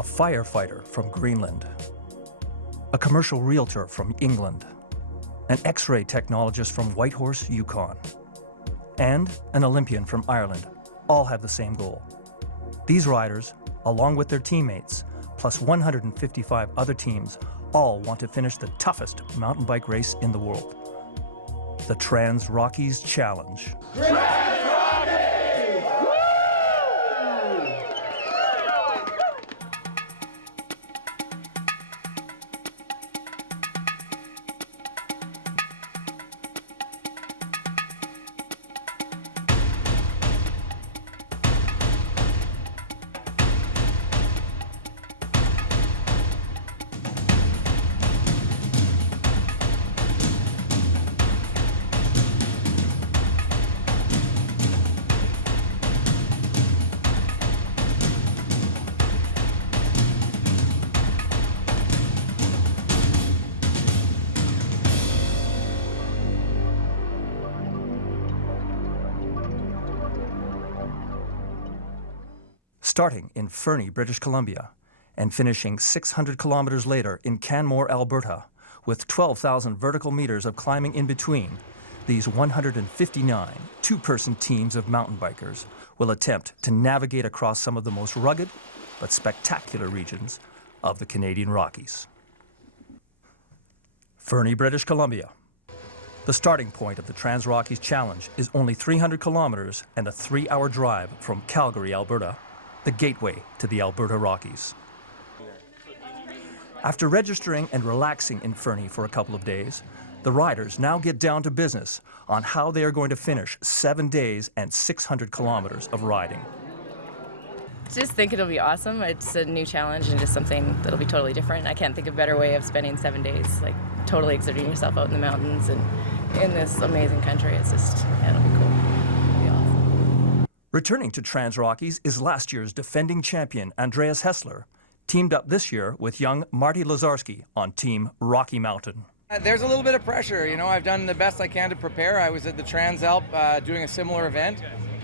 a firefighter from Greenland, a commercial realtor from England, an X-ray technologist from Whitehorse, Yukon, and an Olympian from Ireland all have the same goal. These riders, along with their teammates, plus 155 other teams, all want to finish the toughest mountain bike race in the world, the TransRockies Challenge. Starting in Fernie, British Columbia, and finishing 600 kilometers later in Canmore, Alberta, with 12,000 vertical meters of climbing in between, these 159 two-person teams of mountain bikers will attempt to navigate across some of the most rugged but spectacular regions of the Canadian Rockies. Fernie, British Columbia. The starting point of the TransRockies Challenge is only 300 kilometers and a 3-hour drive from Calgary, Alberta, the gateway to the Alberta Rockies. After registering and relaxing in Fernie for a couple of days, the riders now get down to business on how they are going to finish 7 days and 600 kilometers of riding. Just think it'll be awesome. It's a new challenge and just something that'll be totally different. I can't think of a better way of spending 7 days, like totally exerting yourself out in the mountains and in this amazing country. It's just, yeah, it'll be cool. It'll be awesome. Returning to TransRockies is last year's defending champion Andreas Hessler, teamed up this year with young Marty Lazarski on Team Rocky Mountain. There's a little bit of pressure. You know, I've done the best I can to prepare. I was at the TransAlp doing a similar event.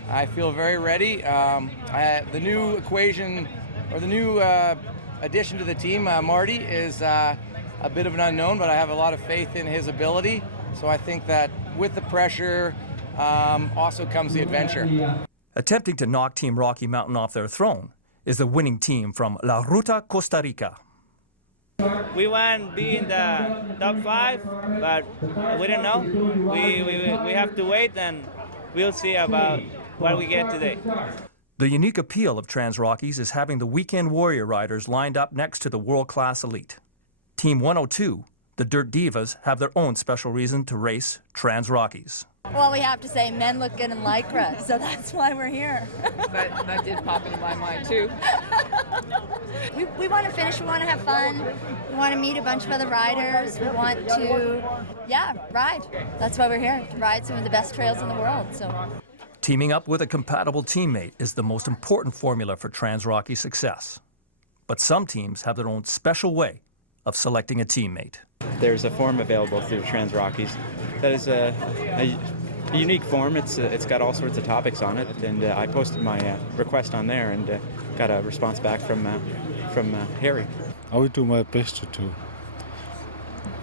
I feel very ready. The new equation, or the new addition to the team, Marty, is a bit of an unknown, but I have a lot of faith in his ability. So I think that with the pressure also comes the adventure. Attempting to knock Team Rocky Mountain off their throne is the winning team from La Ruta, Costa Rica. We want to be in the top 5, but we don't know. We have to wait, and we'll see about what we get today. The unique appeal of TransRockies is having the weekend warrior riders lined up next to the world-class elite. Team 102, the Dirt Divas, have their own special reason to race TransRockies. Well, we have to say men look good in Lycra, so that's why we're here. That did pop into my mind, too. We want to finish, we want to have fun, we want to meet a bunch of other riders, we want to, ride. That's why we're here, to ride some of the best trails in the world. So. Teaming up with a compatible teammate is the most important formula for TransRockies success. But some teams have their own special way of selecting a teammate. There's a form available through TransRockies that is a unique form. It's got all sorts of topics on it, and I posted my request on there and got a response back from Harry. I will do my best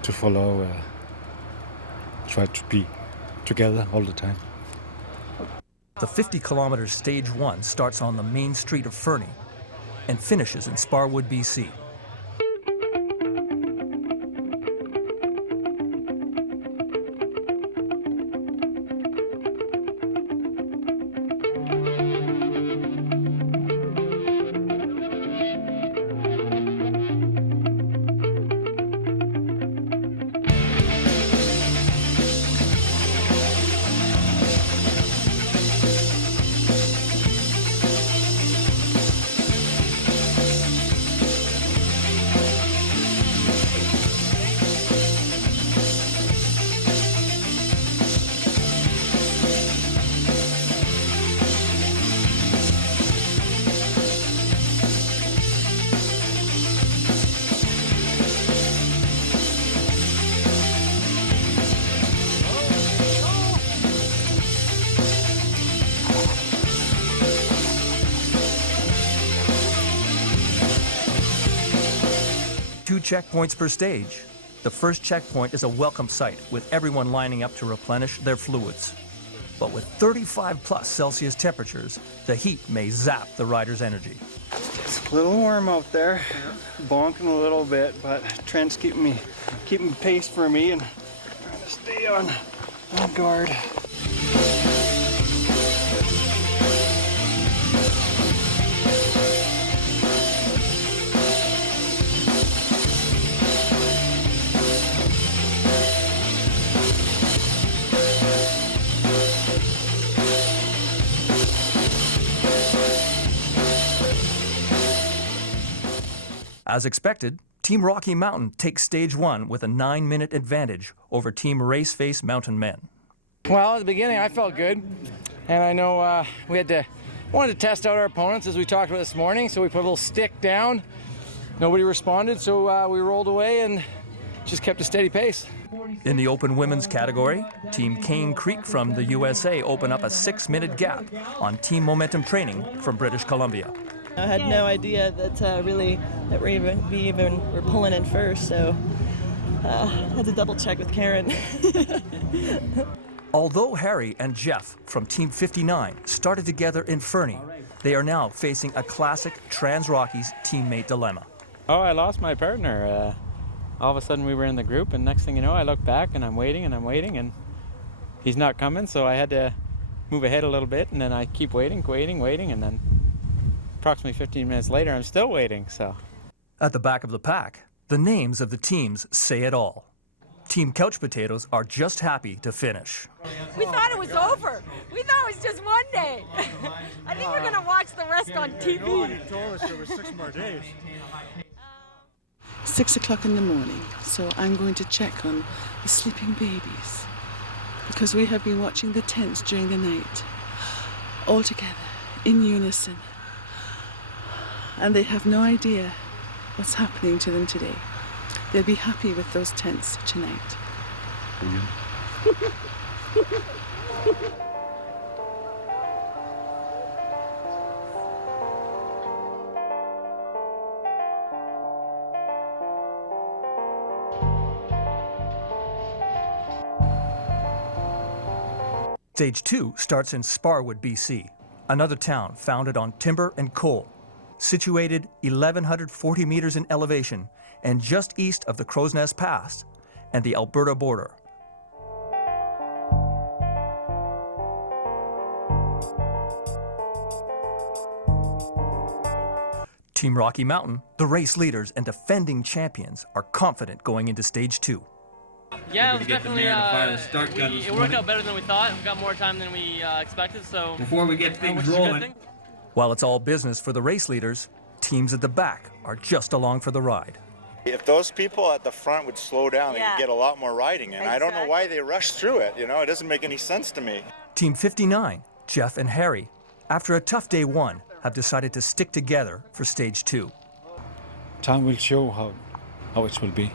to follow, try to be together all the time. The 50 kilometer stage 1 starts on the main street of Fernie and finishes in Sparwood, BC. checkpoints per stage. The first checkpoint is a welcome sight, with everyone lining up to replenish their fluids. But with 35+ Celsius temperatures, the heat may zap the rider's energy. It's a little warm out there, bonking a little bit, but Trent's keeping pace for me and trying to stay on guard. As expected, Team Rocky Mountain takes stage 1 with a 9-minute advantage over Team Raceface Mountain Men. Well, at the beginning, I felt good, and I know we wanted to test out our opponents as we talked about this morning. So we put a little stick down. Nobody responded, so we rolled away and just kept a steady pace. In the open women's category, Team Cane Creek from the USA open up a 6-minute gap on Team Momentum Training from British Columbia. I had no idea that we were pulling in first, so I had to double check with Karen. Although Harry and Jeff from Team 59 started together in Fernie, they are now facing a classic TransRockies teammate dilemma. Oh, I lost my partner. All of a sudden we were in the group, and next thing you know, I look back and I'm waiting and he's not coming, so I had to move ahead a little bit, and then I keep waiting, and then approximately 15 minutes later, I'm still waiting, so. At the back of the pack, the names of the teams say it all. Team Couch Potatoes are just happy to finish. We thought it was over. We thought it was just one day. I think we're going to watch the rest on TV. Nobody told us there was 6 more days. 6 o'clock in the morning, so I'm going to check on the sleeping babies, because we have been watching the tents during the night, all together, in unison, and they have no idea what's happening to them today. They'll be happy with those tents tonight. Stage 2 starts in Sparwood, BC, another town founded on timber and coal, situated 1,140 meters in elevation and just east of the Crow's Nest Pass and the Alberta border. Team Rocky Mountain, the race leaders and defending champions, are confident going into Stage 2. Yeah, it was definitely, it worked out better than we thought. We got more time than we expected, so before we get things rolling. While it's all business for the race leaders, teams at the back are just along for the ride. If those people at the front would slow down, they could get a lot more riding in. I don't know why they rush through it, you know, it doesn't make any sense to me. Team 59, Jeff and Harry, after a tough day 1, have decided to stick together for Stage 2. Time will show how it will be.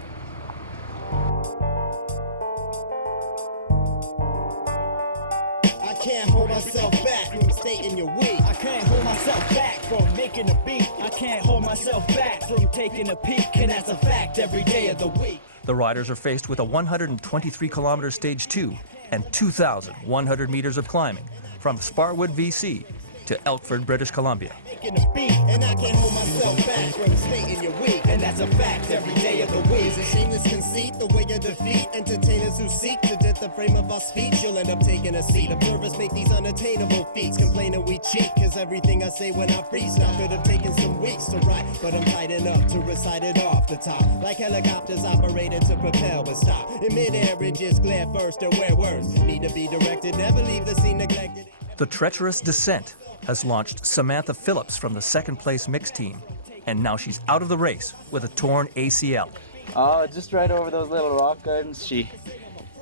I can't hold myself back from stating your weak. I can't hold myself back from making a beat. I can't hold myself back from taking a peek, and that's a fact every day of the week. The riders are faced with a 123-kilometer Stage 2 and 2,100 meters of climbing from Sparwood, BC to Elkford, British Columbia. And I can't hold myself back from stating your weak, and that's a fact every day of the week. It's a shameless conceit, the way you defeat entertainers who seek to dent the frame of our speech. You'll end up taking a seat. Observers make these unattainable feats, complaining we cheat, cause everything I say when I freestyle could have taken some weeks to write, but I'm tight enough to recite it off the top, like helicopters operated to propel but stop. In midair it just glare first and wear worse. Need to be directed, never leave the scene neglected. The treacherous descent has launched Samantha Phillips from the second-place mixed team, and now she's out of the race with a torn ACL. Oh, just right over those little rock gardens. She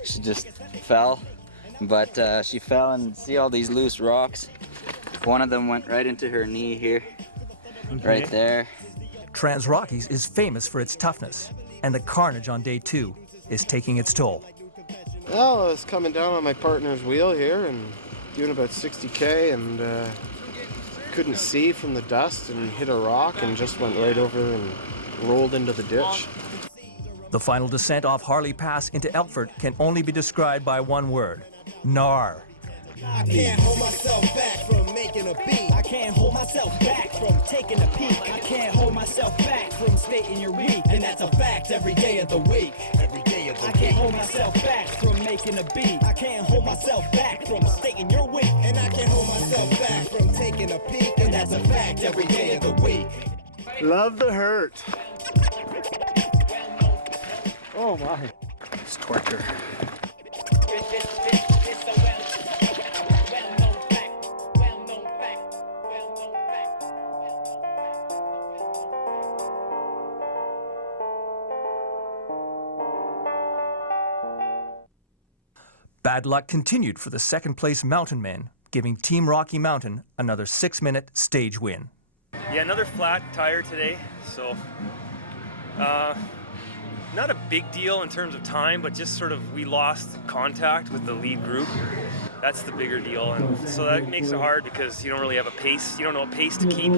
just fell, but she fell and see all these loose rocks. One of them went right into her knee here, right there. TransRockies is famous for its toughness, and the carnage on day 2 is taking its toll. Well, I was coming down on my partner's wheel here and doing about 60K, and couldn't see from the dust and hit a rock and just went right over and rolled into the ditch. The final descent off Harley Pass into Elkford can only be described by one word: gnar. I can't hold myself back from making a beat. I can't hold myself back from taking a peek. I can't hold myself back from stating you're weak. And that's a fact every day of the week. Every day of the week. I can't hold myself back from making a beat. I can't hold myself back from stating you're weak. And I can't hold myself back from taking a peek. And that's a fact every day of the week. Love the hurt. Oh my. It's torture. Bad luck continued for the second-place mountain men, giving Team Rocky Mountain another 6-minute stage win. Yeah, another flat tire today, so not a big deal in terms of time, but just sort of we lost contact with the lead group. That's the bigger deal, and so that makes it hard because you don't really have a pace. You don't know what pace to keep.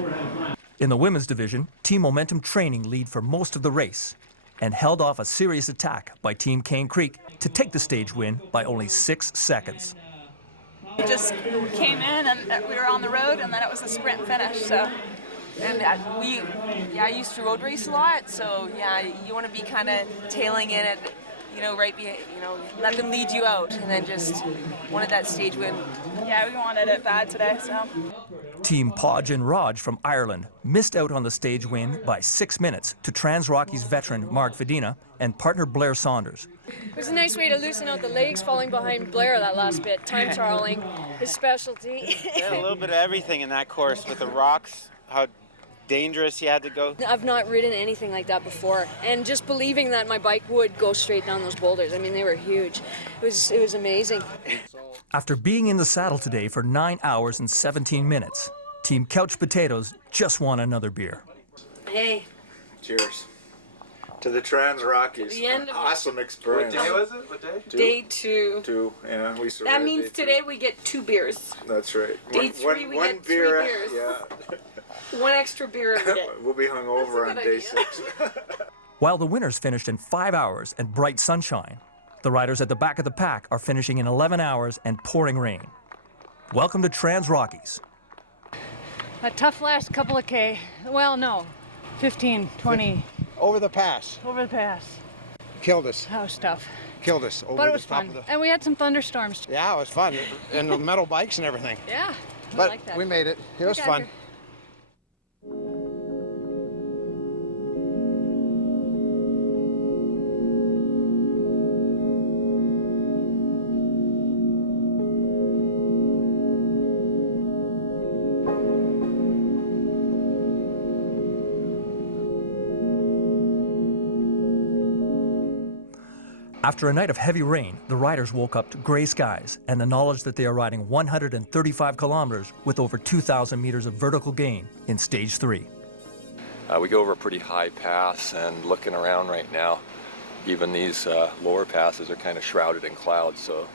In the women's division, Team Momentum Training lead for most of the race and held off a serious attack by Team Cane Creek to take the stage win by only 6 seconds. We just came in and we were on the road, and then it was a sprint finish. So, and I used to road race a lot, so yeah, you want to be kind of tailing in it, right behind, let them lead you out, and then just wanted that stage win. Yeah, we wanted it bad today, so. Team Podge and Raj from Ireland missed out on the stage win by 6 minutes to TransRockies veteran Mark Fedina and partner Blair Saunders. It was a nice way to loosen out the legs, falling behind Blair that last bit. Time trialing, his specialty. Yeah, a little bit of everything in that course with the rocks, how dangerous you had to go. I've not ridden anything like that before, and just believing that my bike would go straight down those boulders. I mean, they were huge. It was amazing. After being in the saddle today for 9 hours and 17 minutes, Team Couch Potatoes just won another beer. Hey. Cheers. To the TransRockies. The end of awesome experience. What day was it? What day? Day 2. 2, yeah. We survived. That means today we get 2 beers. That's right. Day 3 we get 3 beers. Yeah. 1 extra beer a day. We'll be hungover on day 6. While the winners finished in 5 hours and bright sunshine, the riders at the back of the pack are finishing in 11 hours and pouring rain. Welcome to TransRockies. A tough last couple of K. Well, no, 15, 20. Over the pass. Over the pass. Killed us. That was tough. Killed us. Over But it the was top fun. of the... And we had some thunderstorms. Yeah, it was fun. And the metal bikes and everything. Yeah, but I like that. We made it. It was fun. Here. After a night of heavy rain, the riders woke up to gray skies and the knowledge that they are riding 135 kilometers with over 2,000 meters of vertical gain in Stage 3. We go over a pretty high pass, and looking around right now, even these lower passes are kind of shrouded in clouds, so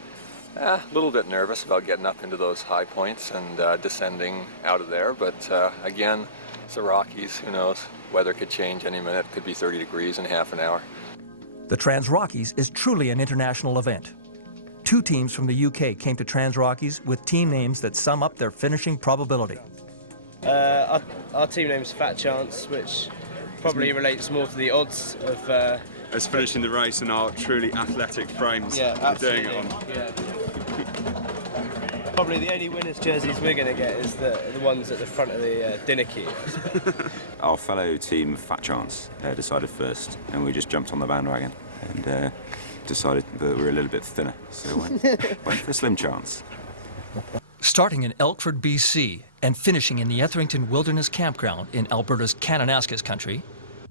a little bit nervous about getting up into those high points and descending out of there, but again, it's the Rockies, who knows, weather could change any minute, could be 30 degrees in half an hour. The TransRockies is truly an international event. 2 teams from the UK came to TransRockies with team names that sum up their finishing probability. Our team name is Fat Chance, which probably relates more to the odds of us finishing the race in our truly athletic frames. Yeah, absolutely. Doing it on. Yeah. Probably the only winners' jerseys we're going to get is the ones at the front of the dinner queue. Our fellow team, Fat Chance, decided first, and we just jumped on the bandwagon and decided that we were a little bit thinner, so went for a slim chance. Starting in Elkford, BC, and finishing in the Etherington Wilderness Campground in Alberta's Kananaskis country,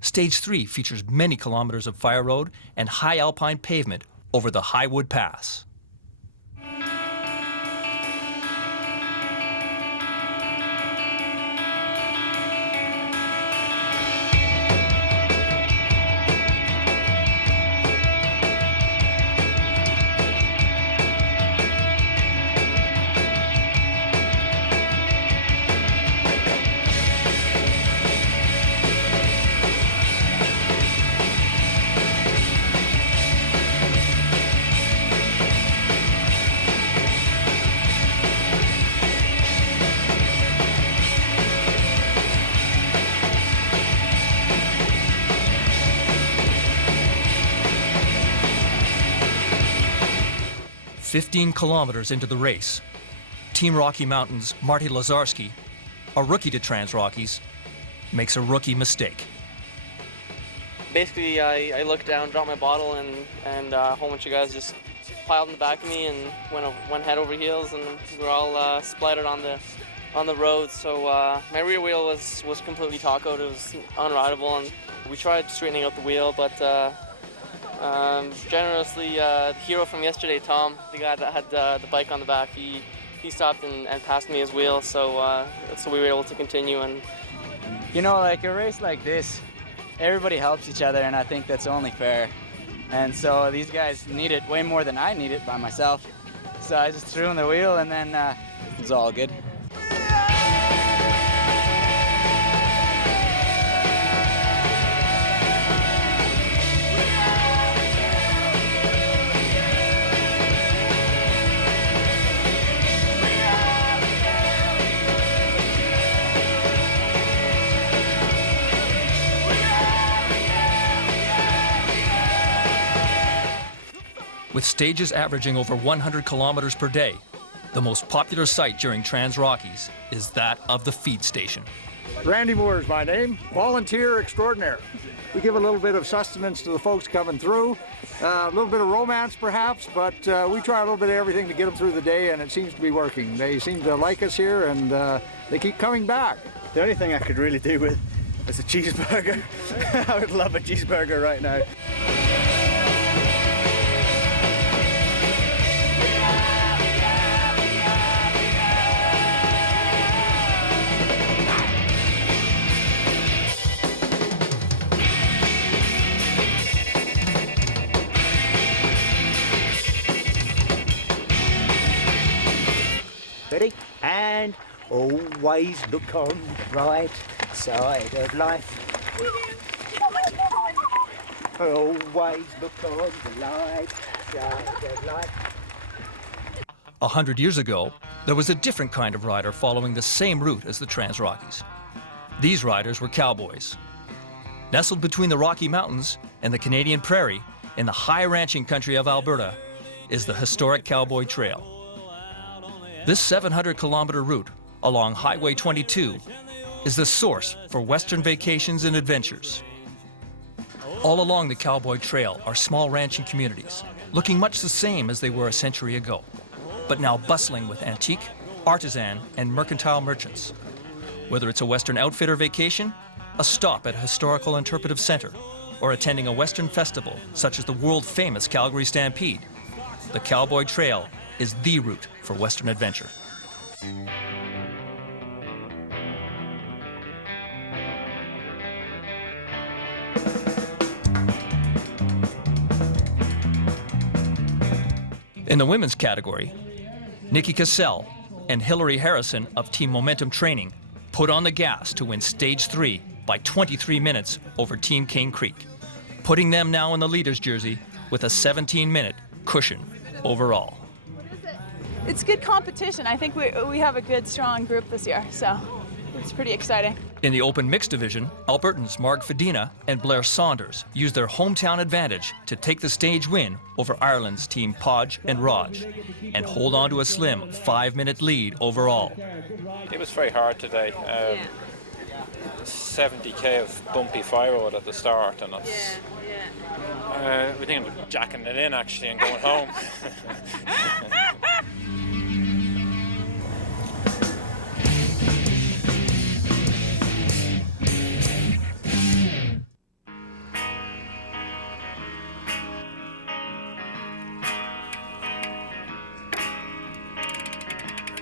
Stage 3 features many kilometers of fire road and high alpine pavement over the Highwood Pass. 15 kilometers into the race, Team Rocky Mountain's Marty Lazarski, a rookie to TransRockies, makes a rookie mistake. Basically, I looked down, dropped my bottle, and a whole bunch of guys just piled in the back of me and went head over heels, and we were all splattered on the road. So my rear wheel was completely tacoed. It was unrideable, and we tried straightening out the wheel, but generously, the hero from yesterday, Tom, the guy that had the bike on the back, he stopped and passed me his wheel, so we were able to continue. And you know, like a race like this, everybody helps each other, and I think that's only fair. And so these guys need it way more than I need it by myself. So I just threw in the wheel, and then it was all good. With stages averaging over 100 kilometers per day, the most popular sight during TransRockies is that of the feed station. Randy Moore is my name, volunteer extraordinaire. We give a little bit of sustenance to the folks coming through, a little bit of romance perhaps, but we try a little bit of everything to get them through the day, and it seems to be working. They seem to like us here, and they keep coming back. The only thing I could really do with is a cheeseburger. I would love a cheeseburger right now. Ready? And always look on the right side of life. Always look on the right side of life. 100 years ago, there was a different kind of rider following the same route as the TransRockies. These riders were cowboys. Nestled between the Rocky Mountains and the Canadian Prairie, in the high ranching country of Alberta, is the historic Cowboy Trail. This 700-kilometer route along Highway 22 is the source for Western vacations and adventures. All along the Cowboy Trail are small ranching communities, looking much the same as they were a century ago, but now bustling with antique, artisan, and mercantile merchants. Whether it's a Western outfitter vacation, a stop at a historical interpretive center, or attending a Western festival such as the world-famous Calgary Stampede, the Cowboy Trail is the route for Western adventure. In the women's category, Nikki Cassell and Hillary Harrison of Team Momentum Training put on the gas to win Stage 3 by 23 minutes over Team Cane Creek, putting them now in the leader's jersey with a 17-minute cushion overall. It's good competition. I think we have a good, strong group this year, so it's pretty exciting. In the open mixed division, Albertans Marg Fedina and Blair Saunders used their hometown advantage to take the stage win over Ireland's Team Podge and Raj and hold on to a slim 5-minute lead overall. It was very hard today. 70k of bumpy fire road at the start, and it's we think of jacking it in actually and going home.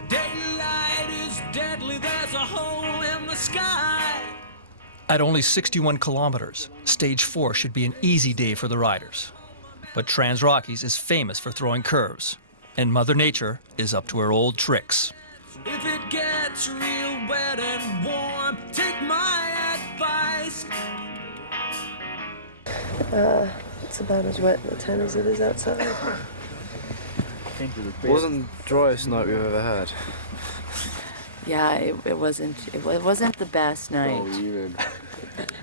Daylight is deadly, there's a hole in the sky. At only 61 kilometers, Stage 4 should be an easy day for the riders. But TransRockies is famous for throwing curves, and Mother Nature is up to her old tricks. If it gets real wet and warm, take my advice. It's about as wet in the tent as it is outside. It wasn't the driest night we've ever had. Yeah, it wasn't the best night.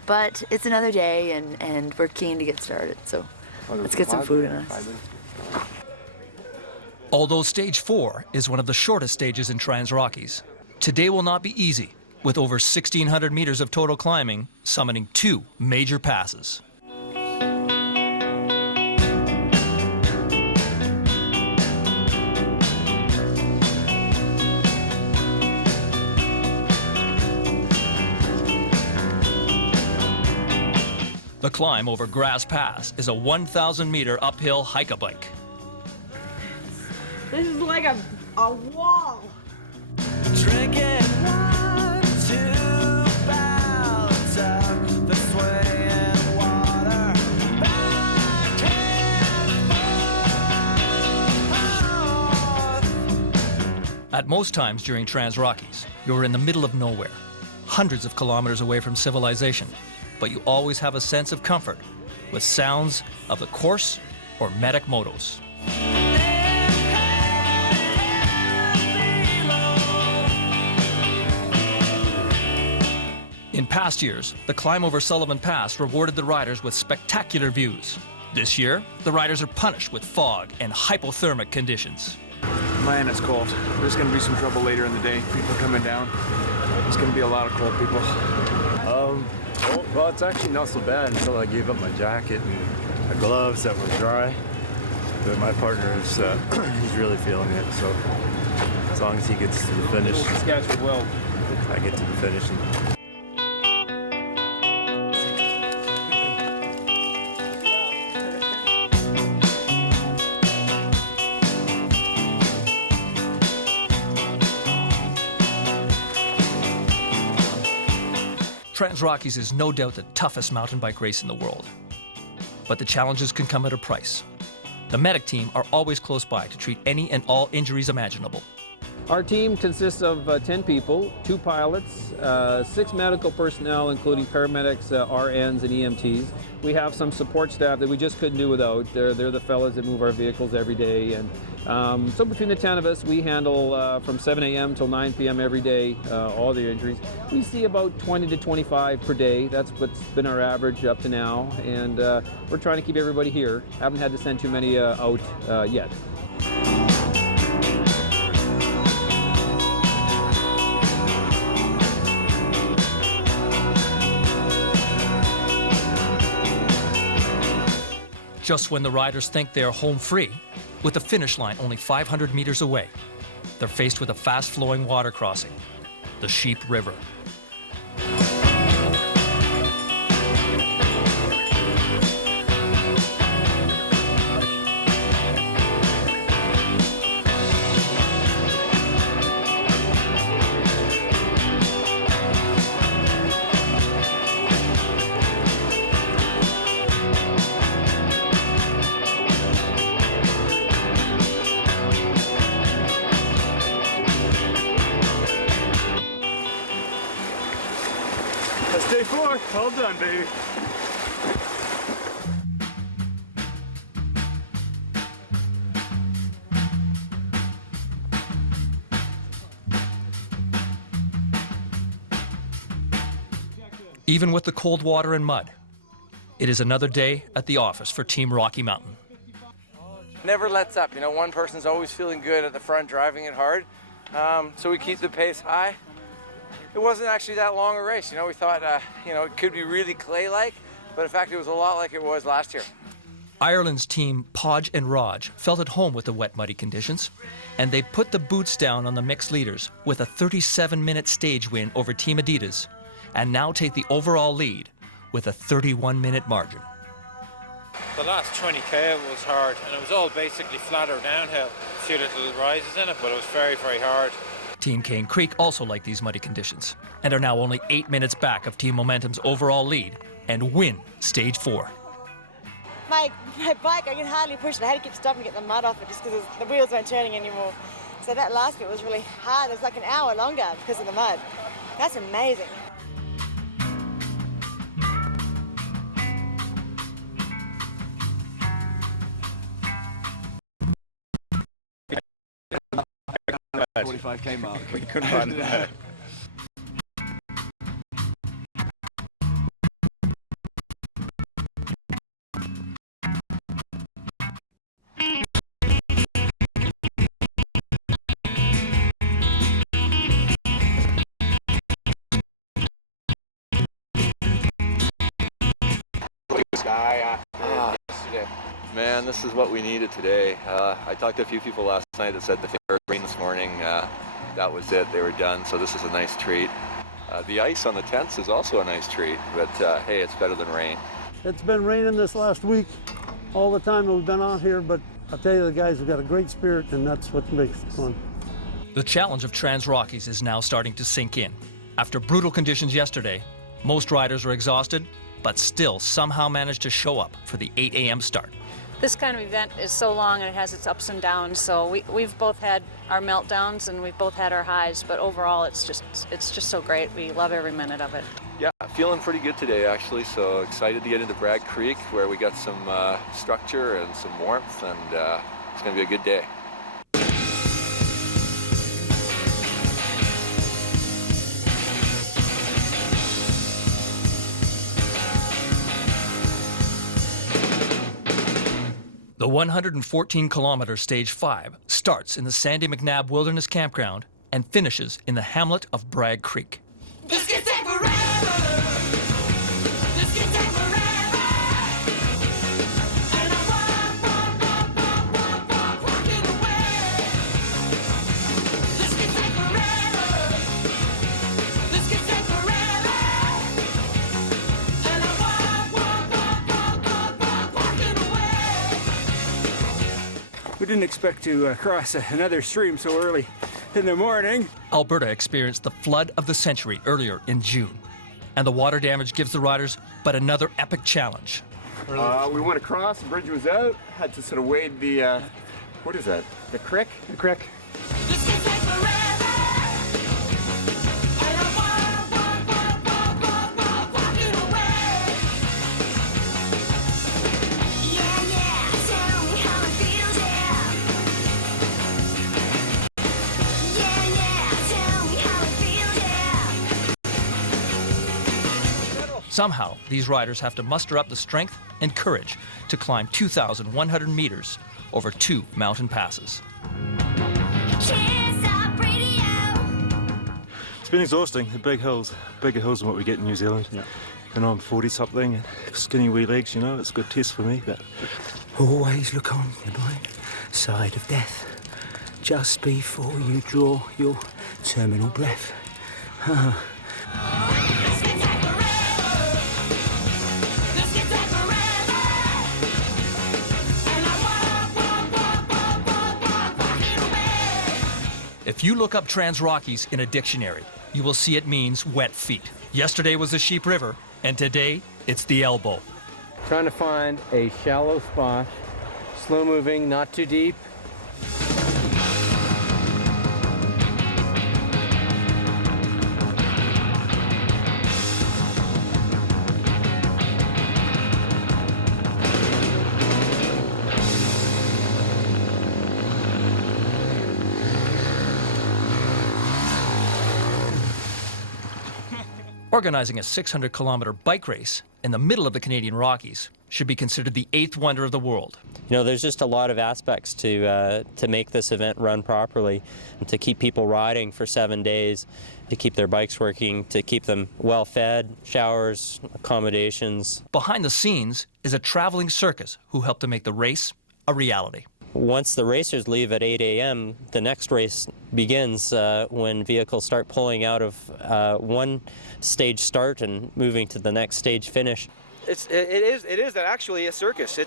But it's another day, and we're keen to get started. So let's get some food in us. Although Stage 4 is one of the shortest stages in TransRockies, today will not be easy, with over 1,600 meters of total climbing, summiting 2 major passes. The climb over Grass Pass is a 1,000-meter uphill hike-a-bike. This is like a wall. Drinking wine to balance out the swaying water. Back and forth. At most times during TransRockies, you're in the middle of nowhere, hundreds of kilometers away from civilization, but you always have a sense of comfort with sounds of the course or medic motos. In past years, the climb over Sullivan Pass rewarded the riders with spectacular views. This year, the riders are punished with fog and hypothermic conditions. Man, it's cold. There's going to be some trouble later in the day. People coming down. There's going to be a lot of cold people. Well, it's actually not so bad until I gave up my jacket and my gloves that were dry. But my partner is he's really feeling it. So as long as he gets to the finish, I get to the finish. TransRockies is no doubt the toughest mountain bike race in the world. But the challenges can come at a price. The medic team are always close by to treat any and all injuries imaginable. Our team consists of 10 people, 2 pilots, 6 medical personnel, including paramedics, RNs, and EMTs. We have some support staff that we just couldn't do without. They're the fellas that move our vehicles every day. And so between the 10 of us, we handle from 7 a.m. till 9 p.m. every day, all the injuries. We see about 20 to 25 per day. That's what's been our average up to now. And we're trying to keep everybody here. Haven't had to send too many out yet. Just when the riders think they're home free, with the finish line only 500 meters away, they're faced with a fast-flowing water crossing, the Sheep River. That's day 4. All done, baby. Even with the cold water and mud, it is another day at the office for Team Rocky Mountain. Never lets up. You know, one person's always feeling good at the front, driving it hard. So we keep the pace high. It wasn't actually that long a race. You know, we thought, you know, it could be really clay-like, but in fact, it was a lot like it was last year. Ireland's team Podge and Raj felt at home with the wet, muddy conditions, and they put the boots down on the mixed leaders with a 37-minute stage win over Team Adidas, and now take the overall lead with a 31-minute margin. The last 20k was hard, and it was all basically flat or downhill. A few little rises in it, but it was very, very hard. Team Cane Creek also like these muddy conditions, and are now only 8 minutes back of Team Momentum's overall lead and win Stage 4. My bike, I can hardly push it. I had to keep stopping to get the mud off it just because the wheels weren't turning anymore. So that last bit was really hard. It was like an hour longer because of the mud. That's amazing. That 45k mark. We couldn't find it. sky after yesterday. Man, this is what we needed today. I talked to a few people last night that said the first rain this morning, that was it, they were done, so this is a nice treat. The ice on the tents is also a nice treat, but hey, it's better than rain. It's been raining this last week all the time that we've been out here, but I'll tell you, the guys have got a great spirit, and that's what makes it fun. The challenge of TransRockies is now starting to sink in. After brutal conditions yesterday, most riders are exhausted, but still somehow managed to show up for the 8 a.m. start. This kind of event is so long and it has its ups and downs, so we've both had our meltdowns and we've both had our highs, but overall it's just so great. We love every minute of it. Yeah, feeling pretty good today actually, so excited to get into Bragg Creek where we got some structure and some warmth, and it's going to be a good day. The 114-kilometer Stage 5 starts in the Sandy McNabb Wilderness Campground and finishes in the hamlet of Bragg Creek. This can take forever. This can take forever. And I'm walking away. This can take forever. This can take forever. And I'm walking away. We didn't expect to cross another stream so early in the morning. Alberta experienced the flood of the century earlier in June, and the water damage gives the riders but another epic challenge. We went across, the bridge was out, had to sort of wade the, what is that? The creek? The creek. This can take forever. And I'm walking away. Yeah, tell me how it feels, yeah. Tell me how it feels, yeah. Somehow, these riders have to muster up the strength and courage to climb 2,100 meters over 2 mountain passes. It's been exhausting, the big hills, bigger hills than what we get in New Zealand. Yeah. And I'm 40-something, skinny wee legs, you know, it's a good test for me. But Always look on the blind side of death, just before you draw your terminal breath. If you look up TransRockies in a dictionary, you will see it means wet feet. Yesterday was the Sheep River, and today it's the elbow. Trying to find a shallow spot, slow moving, not too deep. Organizing a 600-kilometer bike race in the middle of the Canadian Rockies should be considered the 8th wonder of the world. You know, there's just a lot of aspects to make this event run properly, and to keep people riding for 7 days, to keep their bikes working, to keep them well fed, showers, accommodations. Behind the scenes is a traveling circus who helped to make the race a reality. Once the racers leave at 8 a.m., the next race begins when vehicles start pulling out of one stage start and moving to the next stage finish. It is actually a circus.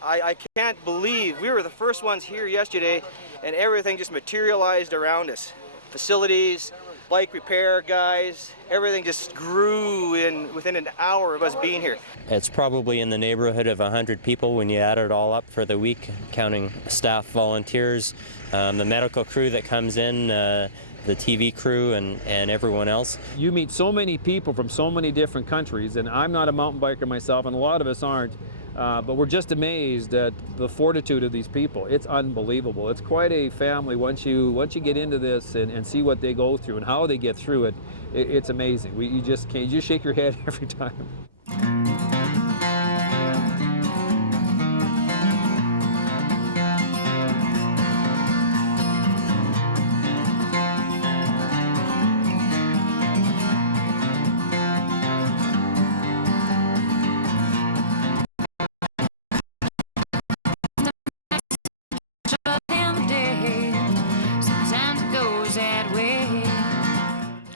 I can't believe we were the first ones here yesterday, and everything just materialized around us. Facilities, bike repair guys, everything just grew within an hour of us being here. It's probably in the neighborhood of 100 people when you add it all up for the week, counting staff, volunteers, the medical crew that comes in, the TV crew, and everyone else. You meet so many people from so many different countries, and I'm not a mountain biker myself, and a lot of us aren't, but we're just amazed at the fortitude of these people. It's unbelievable. It's quite a family once you get into this and see what they go through and how they get through it. It's amazing. You just shake your head every time.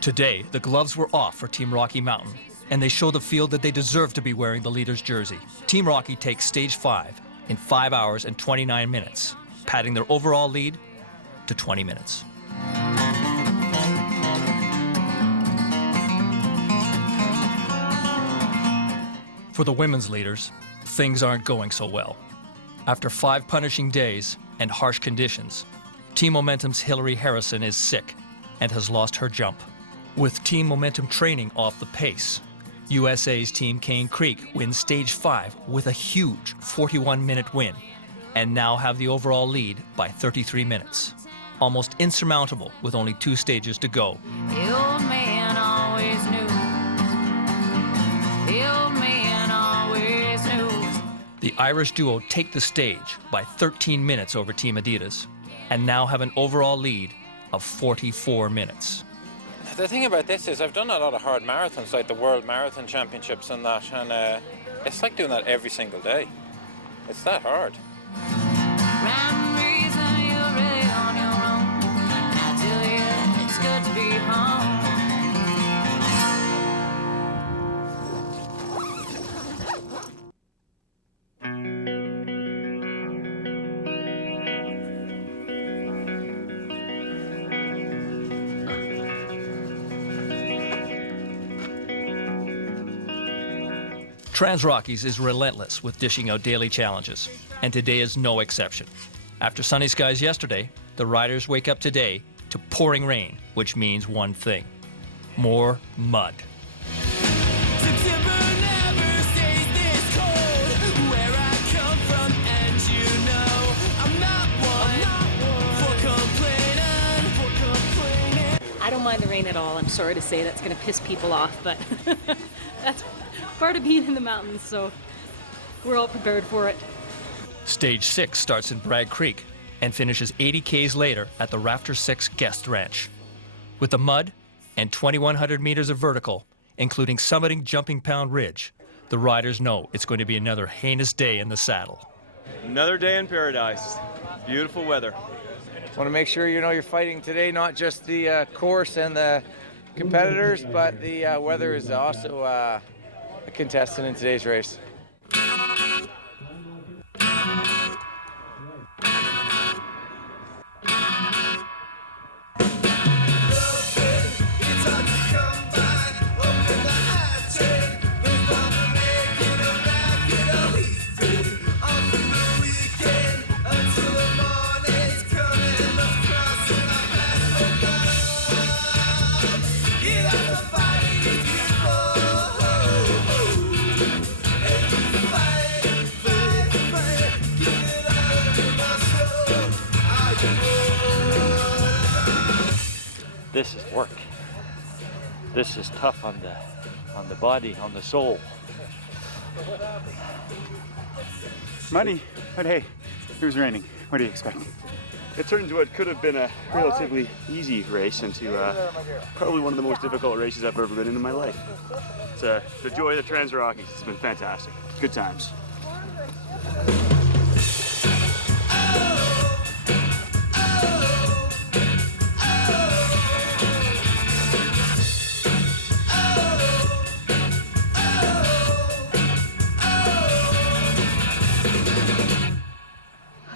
Today, the gloves were off for Team Rocky Mountain, and they show the field that they deserve to be wearing the leader's jersey. Team Rocky takes stage 5 in 5 hours and 29 minutes, padding their overall lead to 20 minutes. For the women's leaders, things aren't going so well. After 5 punishing days and harsh conditions, Team Momentum's Hillary Harrison is sick and has lost her jump. With Team Momentum training off the pace, USA's Team Cane Creek wins stage 5 with a huge 41-minute win and now have the overall lead by 33 minutes. Almost insurmountable with only 2 stages to go. The old man always knew. The old man always knew. The Irish duo take the stage by 13 minutes over Team Adidas and now have an overall lead of 44 minutes. The thing about this is I've done a lot of hard marathons, like the World Marathon Championships and that, and it's like doing that every single day. It's that hard. Rhyme reason you're really on your own. I tell you, it's good to be home. TransRockies is relentless with dishing out daily challenges, and today is no exception. After sunny skies yesterday, the riders wake up today to pouring rain, which means one thing: more mud. September never stays this cold. Where I come from, and you know I'm not one for complaining. I don't mind the rain at all. I'm sorry to say that's going to piss people off, but that's part of being in the mountains, so we're all prepared for it. Stage 6 starts in Bragg Creek and finishes 80 Ks later at the Rafter 6 Guest Ranch. With the mud and 2,100 meters of vertical, including summiting Jumping Pound Ridge, the riders know it's going to be another heinous day in the saddle. Another day in paradise. Beautiful weather. Want to make sure you know you're fighting today, not just the course and the competitors, but the weather is also a contestant in today's race. This is work. This is tough on the body, on the soul. Muddy, but hey, it was raining. What do you expect? It turned into what could have been a relatively easy race into probably one of the most difficult races I've ever been in my life. It's the joy of the TransRockies. It's been fantastic. Good times.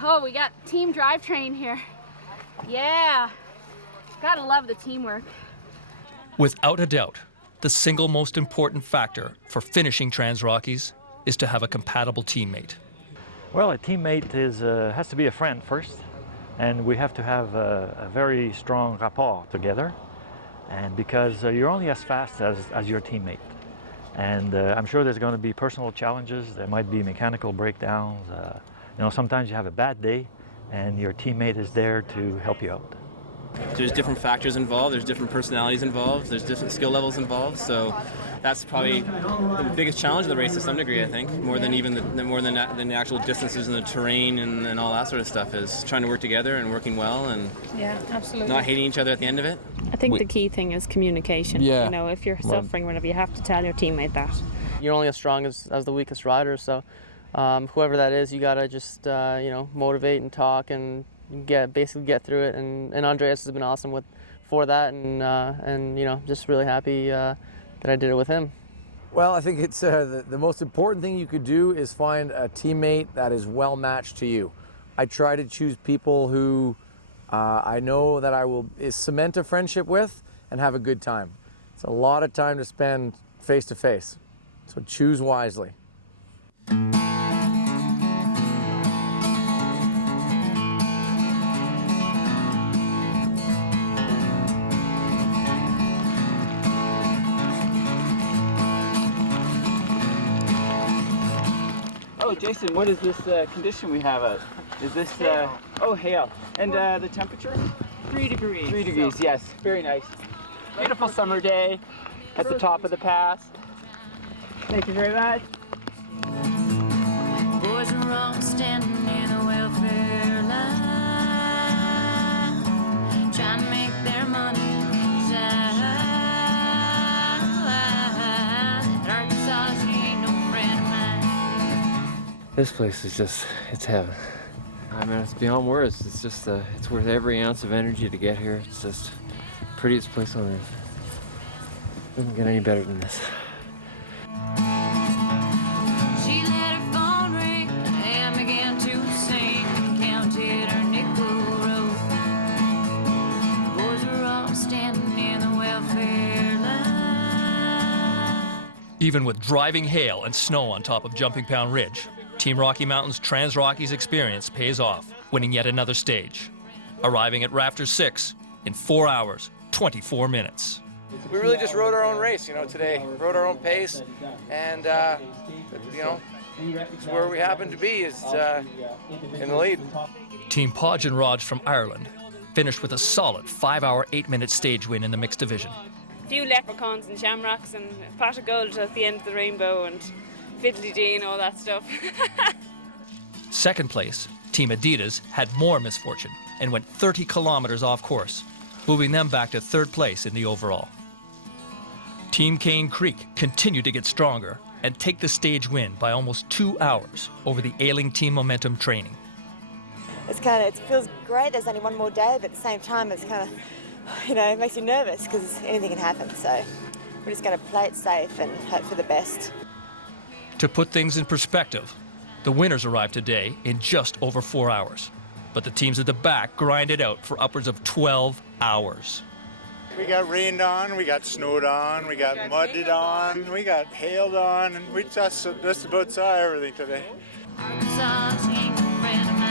Oh, we got team drivetrain here. Yeah, gotta love the teamwork. Without a doubt, the single most important factor for finishing TransRockies is to have a compatible teammate. Well, a teammate has to be a friend first, and we have to have a very strong rapport together, and because you're only as fast as your teammate. And I'm sure there's going to be personal challenges. There might be mechanical breakdowns. You know, sometimes you have a bad day and your teammate is there to help you out. There's different factors involved, there's different personalities involved, there's different skill levels involved, so that's probably the biggest challenge of the race to some degree, I think, more than even the actual distances and the terrain and all that sort of stuff, is trying to work together and working well and yeah, absolutely. Not hating each other at the end of it. I think the key thing is communication. Yeah. You know, if you're suffering, whatever, you have to tell your teammate that. You're only as strong as the weakest rider, so whoever that is, you gotta just motivate and talk and basically get through it. And Andreas has been awesome with before that, and you know, just really happy that I did it with him. Well, I think it's the most important thing you could do is find a teammate that is well matched to you. I try to choose people who I know that I will cement a friendship with and have a good time. It's a lot of time to spend face to face, so choose wisely. Oh, Jason, what is this condition we have out? Is this, oh, hail. And the temperature? 3 degrees. 3 degrees, yes. Very nice. Beautiful summer day at the top of the pass. Thank you very much. Boys are all standing near the welfare line, trying to make their money shine. Arkansas ain't no friend of mine. This place is just, it's heaven. I mean, it's beyond words. It's just, it's worth every ounce of energy to get here. It's just the prettiest place on earth. Doesn't get any better than this. She let her phone ring and began to sing and counted her nickel roll. Boys were all standing near the welfare line. Even with driving hail and snow on top of Jumping Pound Ridge, Team Rocky Mountain's TransRockies experience pays off, winning yet another stage, arriving at Rafters 6 in 4 hours, 24 minutes. We really just rode our own race, you know, today. Rode our own pace, and you know, it's where we happen to be is in the lead. Team Podge and Raj from Ireland finished with a solid 5-hour, 8-minute stage win in the mixed division. A few leprechauns and shamrocks and a pot of gold at the end of the rainbow and fiddly-dee and all that stuff. Second place, Team Adidas had more misfortune and went 30 kilometers off course, moving them back to third place in the overall. Team Cane Creek continued to get stronger and take the stage win by almost 2 hours over the ailing Team Momentum training. It's it feels great. There's only one more day, but at the same time, it's kind of, you know, it makes you nervous because anything can happen. So we're just going to play it safe and hope for the best. To put things in perspective, the winners arrived today in just over 4 hours, but the teams at the back grinded out for upwards of 12 hours. We got rained on, we got snowed on, we got mudded on, we got hailed on, and we just about saw everything today. Arkansas ain't no friend of mine.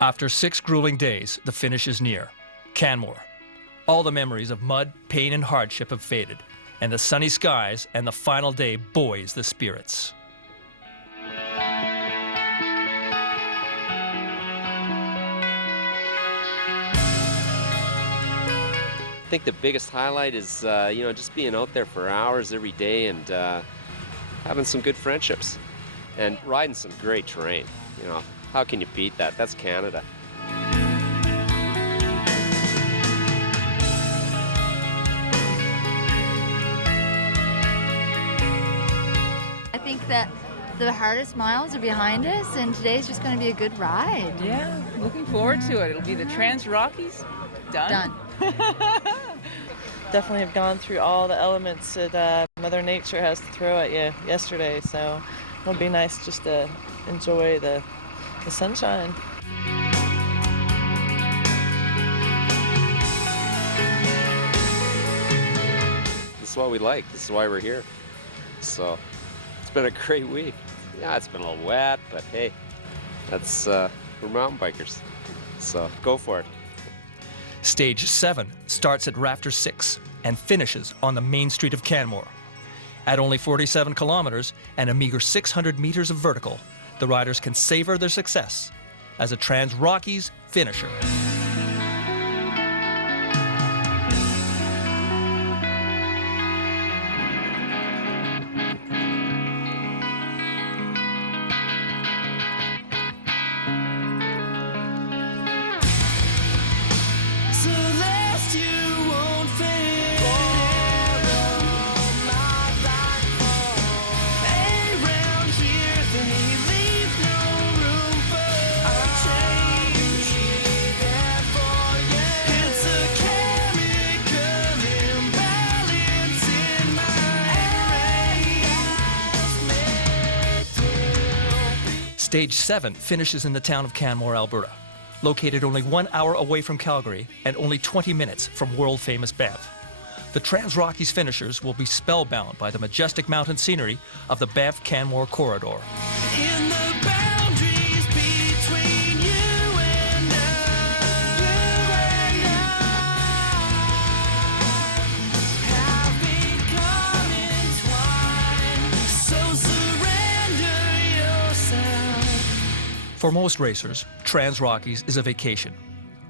After 6 grueling days, the finish is near. Canmore. All the memories of mud, pain, and hardship have faded, and the sunny skies and the final day buoys the spirits. I think the biggest highlight is, you know, just being out there for hours every day and having some good friendships and riding some great terrain. You know, how can you beat that? That's Canada. I think that the hardest miles are behind us, and today's just going to be a good ride. Yeah, looking forward to it. It'll be the TransRockies. Done. Definitely have gone through all the elements that Mother Nature has to throw at you yesterday, so it'll be nice just to enjoy the sunshine. This is what we like. This is why we're here. So it's been a great week. Yeah, it's been a little wet, but hey, that's we're mountain bikers. So go for it. Stage 7 starts at Rafters 6 and finishes on the main street of Canmore. At only 47 kilometers and a meager 600 meters of vertical, the riders can savor their success as a TransRockies finisher. Stage 7 finishes in the town of Canmore, Alberta, located only 1 hour away from Calgary and only 20 minutes from world-famous Banff. The TransRockies finishers will be spellbound by the majestic mountain scenery of the Banff-Canmore corridor. In the boundaries between you and I have become entwined, so surrender yourself. For most racers, TransRockies is a vacation.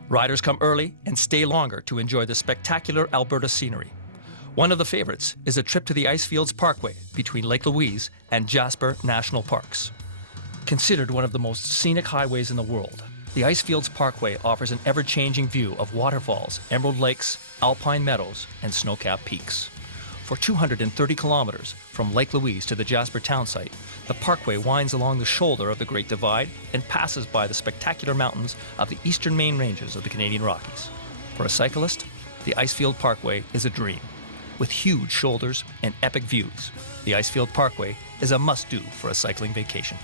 Riders come early and stay longer to enjoy the spectacular Alberta scenery. One of the favorites is a trip to the Icefields Parkway between Lake Louise and Jasper National Parks. Considered one of the most scenic highways in the world, the Icefields Parkway offers an ever-changing view of waterfalls, emerald lakes, alpine meadows, and snow-capped peaks. For 230 kilometers from Lake Louise to the Jasper town site, the parkway winds along the shoulder of the Great Divide and passes by the spectacular mountains of the eastern main ranges of the Canadian Rockies. For a cyclist, the Icefield Parkway is a dream. With huge shoulders and epic views, the Icefield Parkway is a must-do for a cycling vacation.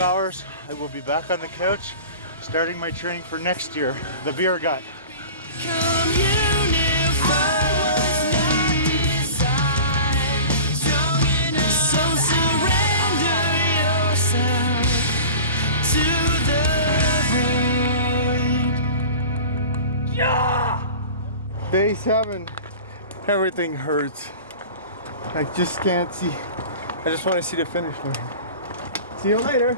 Hours, I will be back on the couch starting my training for next year, the beer gut. Day 7, everything hurts. I just can't see. I just want to see the finish line. See you later.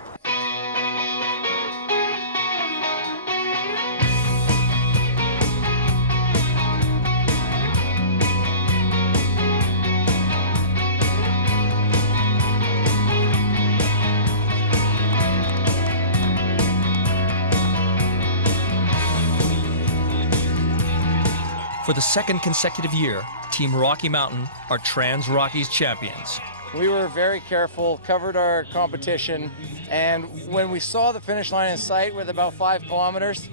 For the second consecutive year, Team Rocky Mountain are TransRockies champions. We were very careful, covered our competition, and when we saw the finish line in sight with about 5 kilometers,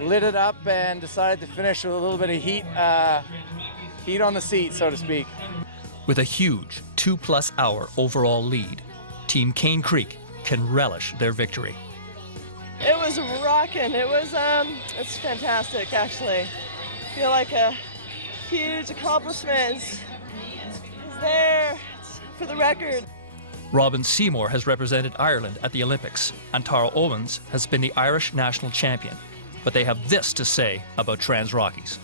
lit it up and decided to finish with a little bit of heat on the seat, so to speak. With a huge 2+ hour overall lead, Team Cane Creek can relish their victory. It was rocking. It was, it's fantastic, actually. I feel like a huge accomplishment is there for the record. Robin Seymour has represented Ireland at the Olympics, and Tara Owens has been the Irish national champion. But they have this to say about TransRockies.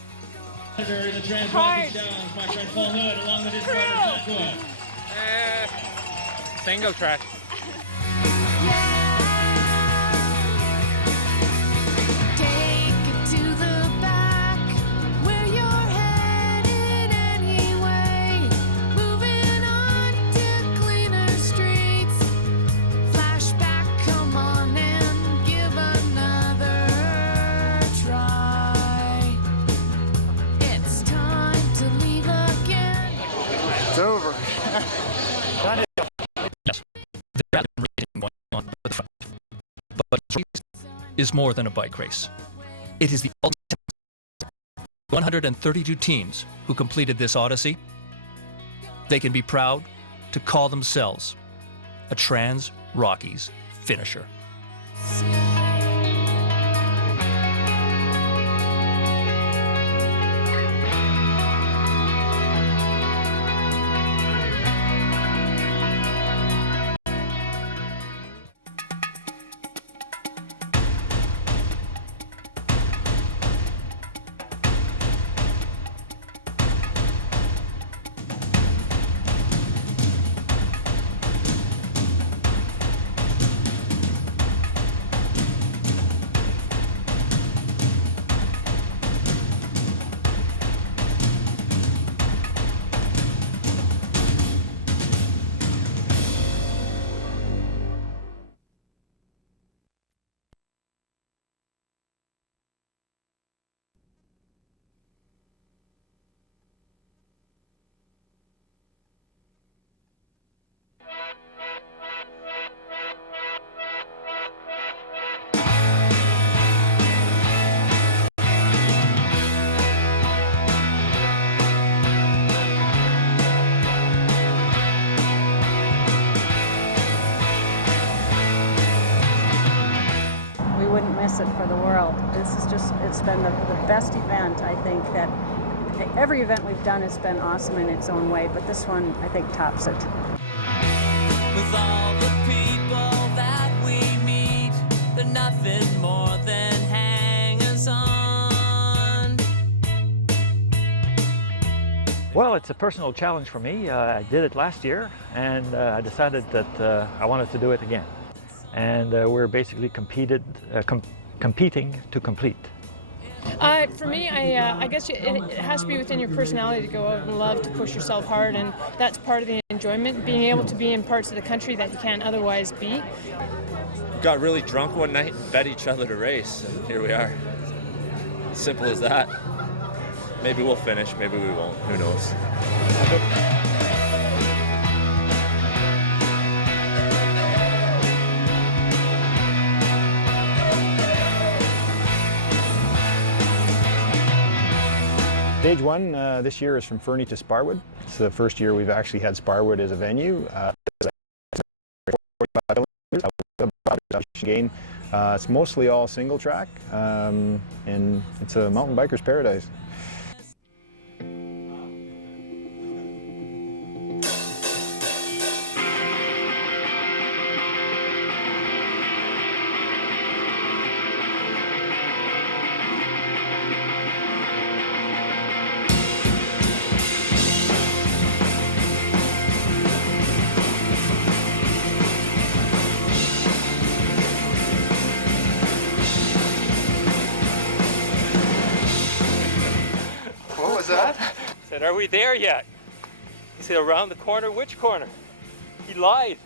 The TransRockies Downs, my friend Paul Hood, along with his brother Joshua. Single track. It's over. Yes, there has been racing going on at the front. But it is more than a bike race. It is the ultimate. 132 teams who completed this odyssey. They can be proud to call themselves a TransRockies finisher. it for the world. It's been the best event. I think that every event we've done has been awesome in its own way, but this one, I think, tops it. With all the people that we meet, they're nothing more than hangers on. Well, it's a personal challenge for me. I did it last year, and I decided that I wanted to do it again. And we're basically competing to complete. For me, I guess it has to be within your personality to go out and love to push yourself hard, and that's part of the enjoyment, being able to be in parts of the country that you can't otherwise be. Got really drunk one night and bet each other to race, and here we are. Simple as that. Maybe we'll finish, maybe we won't, who knows. Stage one this year is from Fernie to Sparwood. It's the first year we've actually had Sparwood as a venue. It's mostly all single track, and it's a mountain biker's paradise. What was that? I said, are we there yet? He said, around the corner? Which corner? He lied.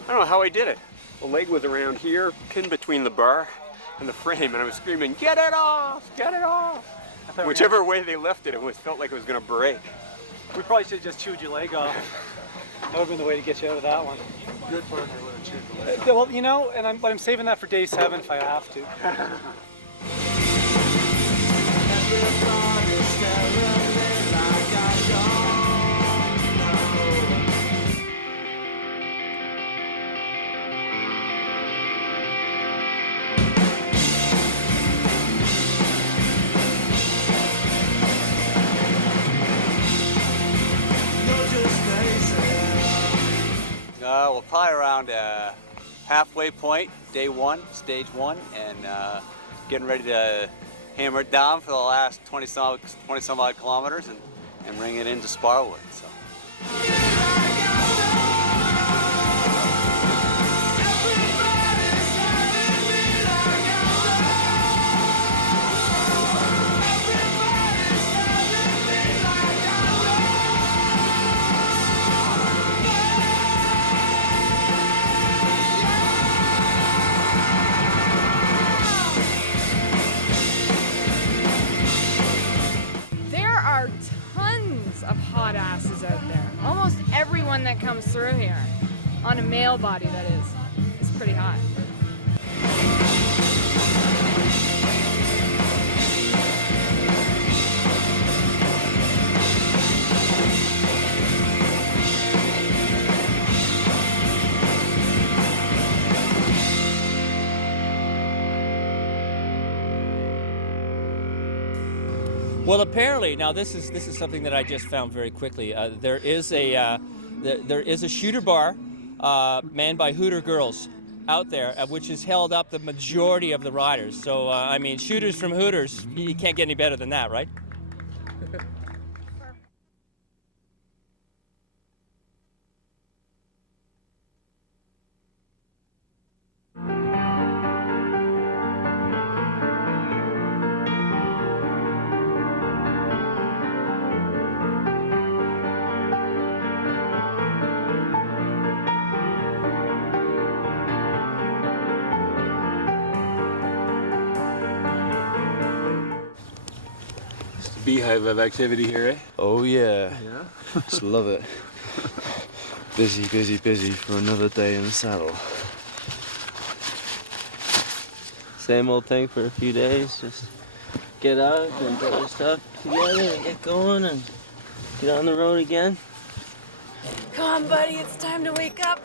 I don't know how I did it. The leg was around here, pinned between the bar and the frame, and I was screaming, "Get it off! Get it off!" Whichever way they lifted it, felt like it was going to break. We probably should have just chewed your leg off. That would have been the way to get you out of that one. Good for me, would have chewed the leg. Well, you know, but I'm saving that for day 7 if I have to. We'll probably around halfway point, day 1, stage 1, and getting ready to hammer it down for the last 20 some odd kilometers and bring it into Sparwood. So. Tons of hot asses out there. Almost everyone that comes through here, on a male body that is pretty hot. Well, apparently, now this is something that I just found very quickly. There is a shooter bar manned by Hooter girls out there, which has held up the majority of the riders. So I mean, shooters from Hooters, you can't get any better than that, right? beehive of activity here, eh? Oh yeah. Yeah? Just love it. Busy, busy, busy for another day in the saddle. Same old thing for a few days. Just get out and get your stuff together and get going and get on the road again. Come on, buddy, it's time to wake up.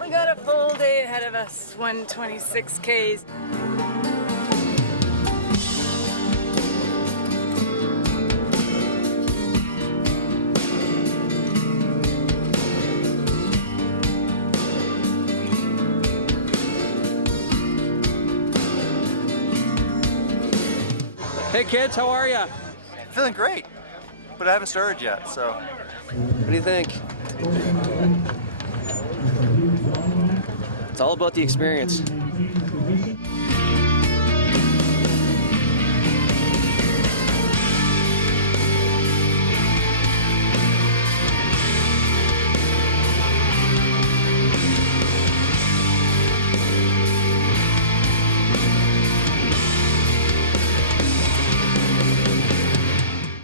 We got a full day ahead of us, 126 Ks. Hey kids, how are ya? Feeling great, but I haven't started yet, so. What do you think? It's all about the experience.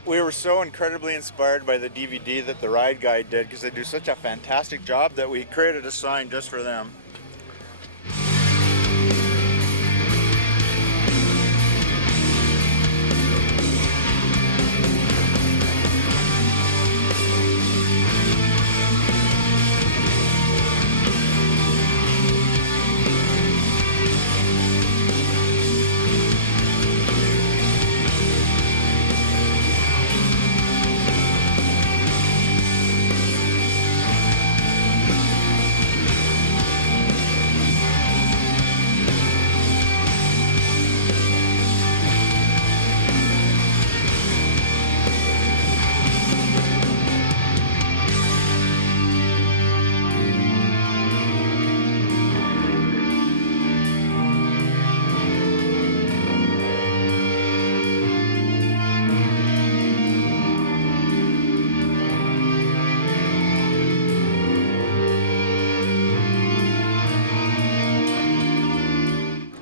We were so incredibly inspired by the DVD that the ride guide did because they do such a fantastic job that we created a sign just for them.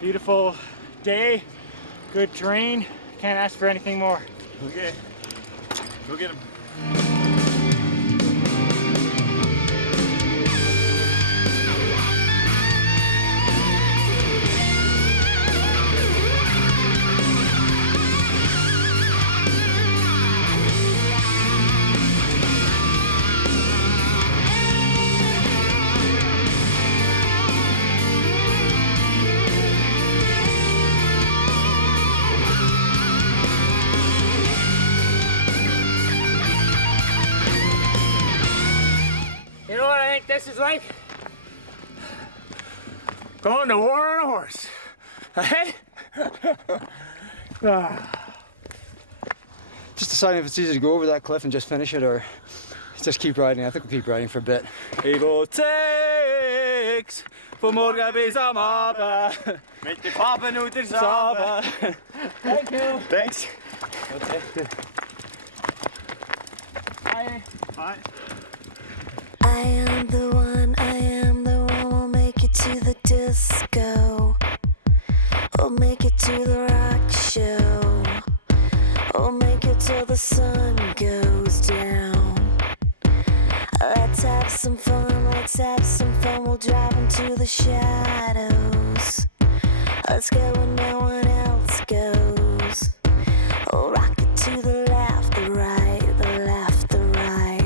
Beautiful day, good terrain. Can't ask for anything more. Okay, go get him. You know what I think this is like? Going to war on a horse. Hey? Just deciding if it's easy to go over that cliff and just finish it or just keep riding. I think we'll keep riding for a bit. Ego takes for morgen bis am Abend mit den Farben und der Sabe. Thank you. Thanks. Okay, good. Bye. Bye. I am the one, we'll make it to the disco. We'll make it to the rock show. We'll make it till the sun goes down. Let's have some fun, we'll drive into the shadows. Let's go where no one else goes. We'll rock it to the left, the right, the left, the right.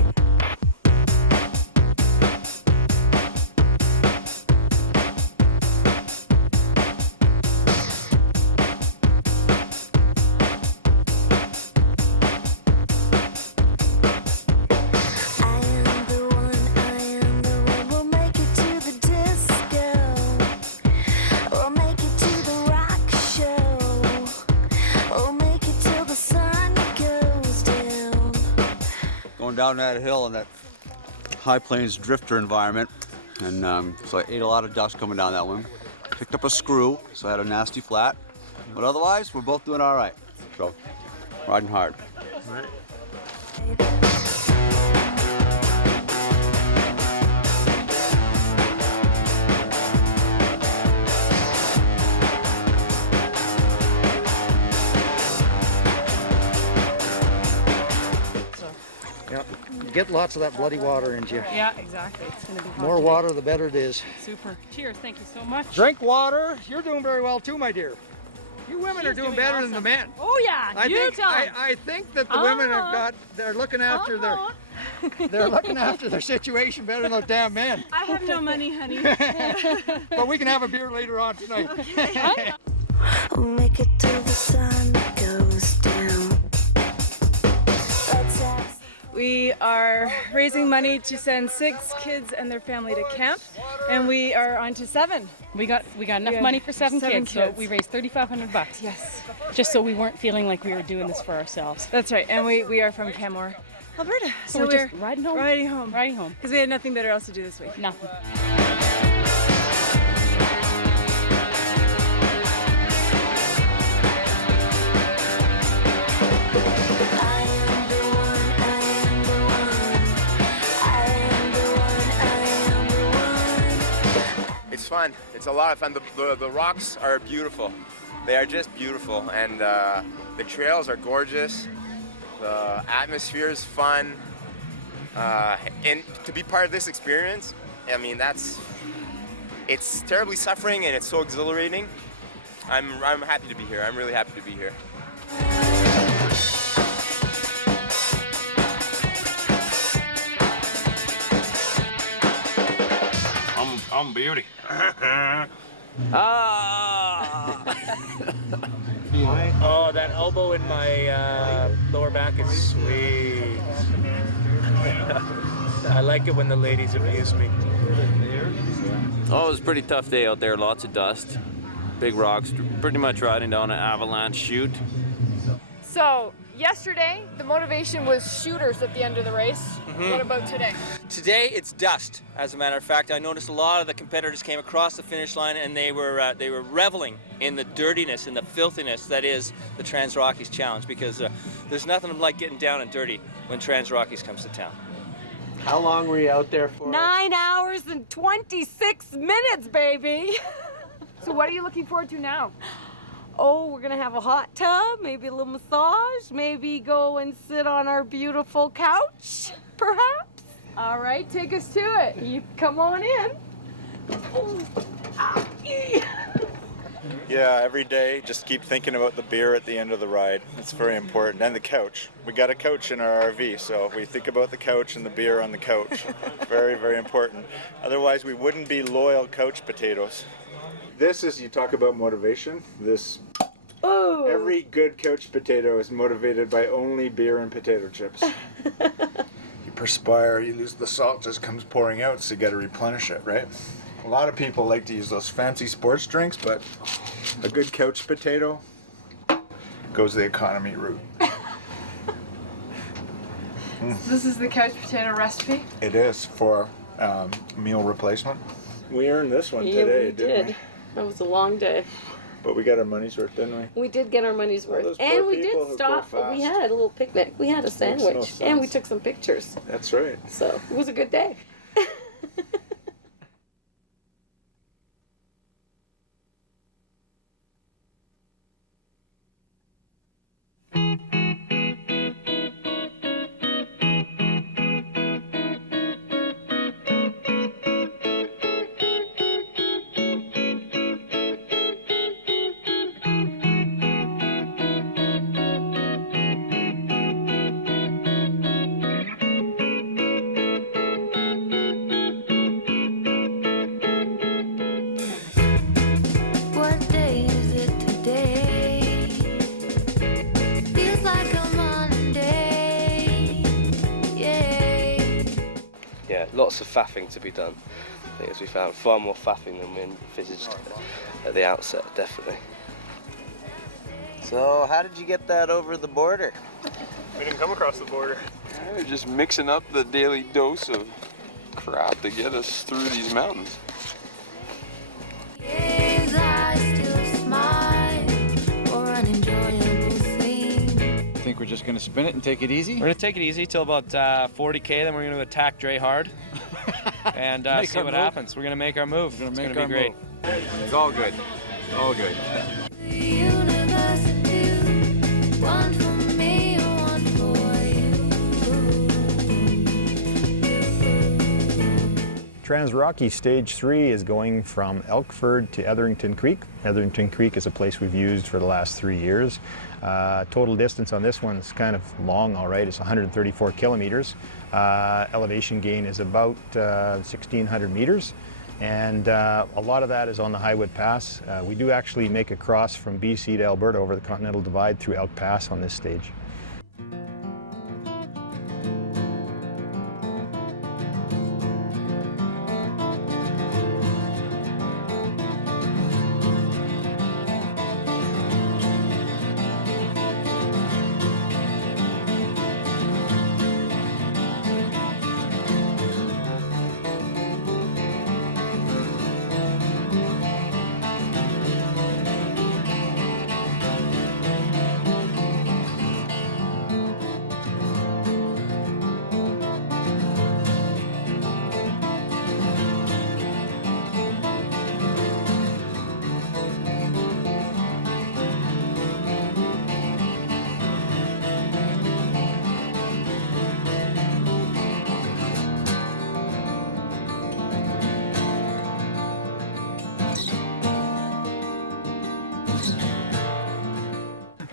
Down that hill in that high plains drifter environment, and so I ate a lot of dust coming down that one. Picked up a screw, so I had a nasty flat, but otherwise we're both doing all right. So riding hard. All right. get lots of that bloody water into you. Yeah, exactly. It's going to be hot More today. water, the better it is. Super. Cheers. Thank you so much. Drink water. You're doing very well too, my dear. You women are doing better than the men. Oh yeah, I think that the women they're looking after they're looking after their situation better than those damn men. I have no money, honey. But we can have a beer later on tonight. Okay. We'll make it till the sun goes down. We are raising money to send 6 kids and their family to camp, and we are on to 7. We got enough money for 7 kids, so we raised $3,500. Yes. Just so we weren't feeling like we were doing this for ourselves. That's right, and we are from Canmore, Alberta. So we're just riding home. Riding home. Riding home. Because we had nothing better else to do this week. Nothing. It's fun. It's a lot of fun. The rocks are beautiful. They are just beautiful, and the trails are gorgeous. The atmosphere is fun, and to be part of this experience, I mean, it's terribly suffering, and it's so exhilarating. I'm happy to be here. I'm really happy to be here. I'm beauty. Oh, that elbow in my lower back is sweet. I like it when the ladies abuse me. Oh, it was a pretty tough day out there. Lots of dust, big rocks, pretty much riding down an avalanche chute. So, yesterday, the motivation was shooters at the end of the race. What about today? Today, it's dust. As a matter of fact, I noticed a lot of the competitors came across the finish line and they were reveling in the dirtiness and the filthiness that is the TransRockies Challenge, because there's nothing like getting down and dirty when TransRockies comes to town. How long were you out there for? 9 hours and 26 minutes, baby. So what are you looking forward to now? Oh, we're gonna have a hot tub, maybe a little massage, maybe go and sit on our beautiful couch, perhaps. All right, take us to it. You come on in. Yeah, every day, just keep thinking about the beer at the end of the ride. It's very important. And the couch. We got a couch in our RV, so we think about the couch and the beer on the couch. Very, very important. Otherwise, we wouldn't be loyal couch potatoes. This is, you talk about motivation. Every good couch potato is motivated by only beer and potato chips. You perspire, you lose the salt, just comes pouring out, so you got to replenish it, right? A lot of people like to use those fancy sports drinks, but a good couch potato goes the economy route. This is the couch potato recipe? It is for meal replacement. We earned this one today, didn't we? That was a long day. But we got our money's worth, didn't we? We did get our money's worth. those poor And we people did who stop. go We fast. had a little picnic. We had a Makes no sandwich. And we sense. took some pictures. That's right. So it was a good day. What day is it today? Feels like a Monday. Yay. Yeah, lots of faffing to be done. I think, as we found, far more faffing than we envisaged at the outset, definitely. So, how did you get that over the border? We didn't come across the border. We're just mixing up the daily dose of crap to get us through these mountains. His eyes still smile for an enjoyable scene. I think we're just going to spin it and take it easy. We're going to take it easy till about 40K, then we're going to attack Dre hard and Make see our what move. happens. We're going to make our move. It's going to be great. It's all good. All good. The universe do one for me, one for you. TransRockies Stage 3 is going from Elkford to Etherington Creek. Etherington Creek is a place we've used for the last 3 years. Total distance on this one's kind of long, all right. It's 134 kilometers. Elevation gain is about 1,600 meters. And a lot of that is on the Highwood Pass. We do actually make a cross from BC to Alberta over the Continental Divide through Elk Pass on this stage.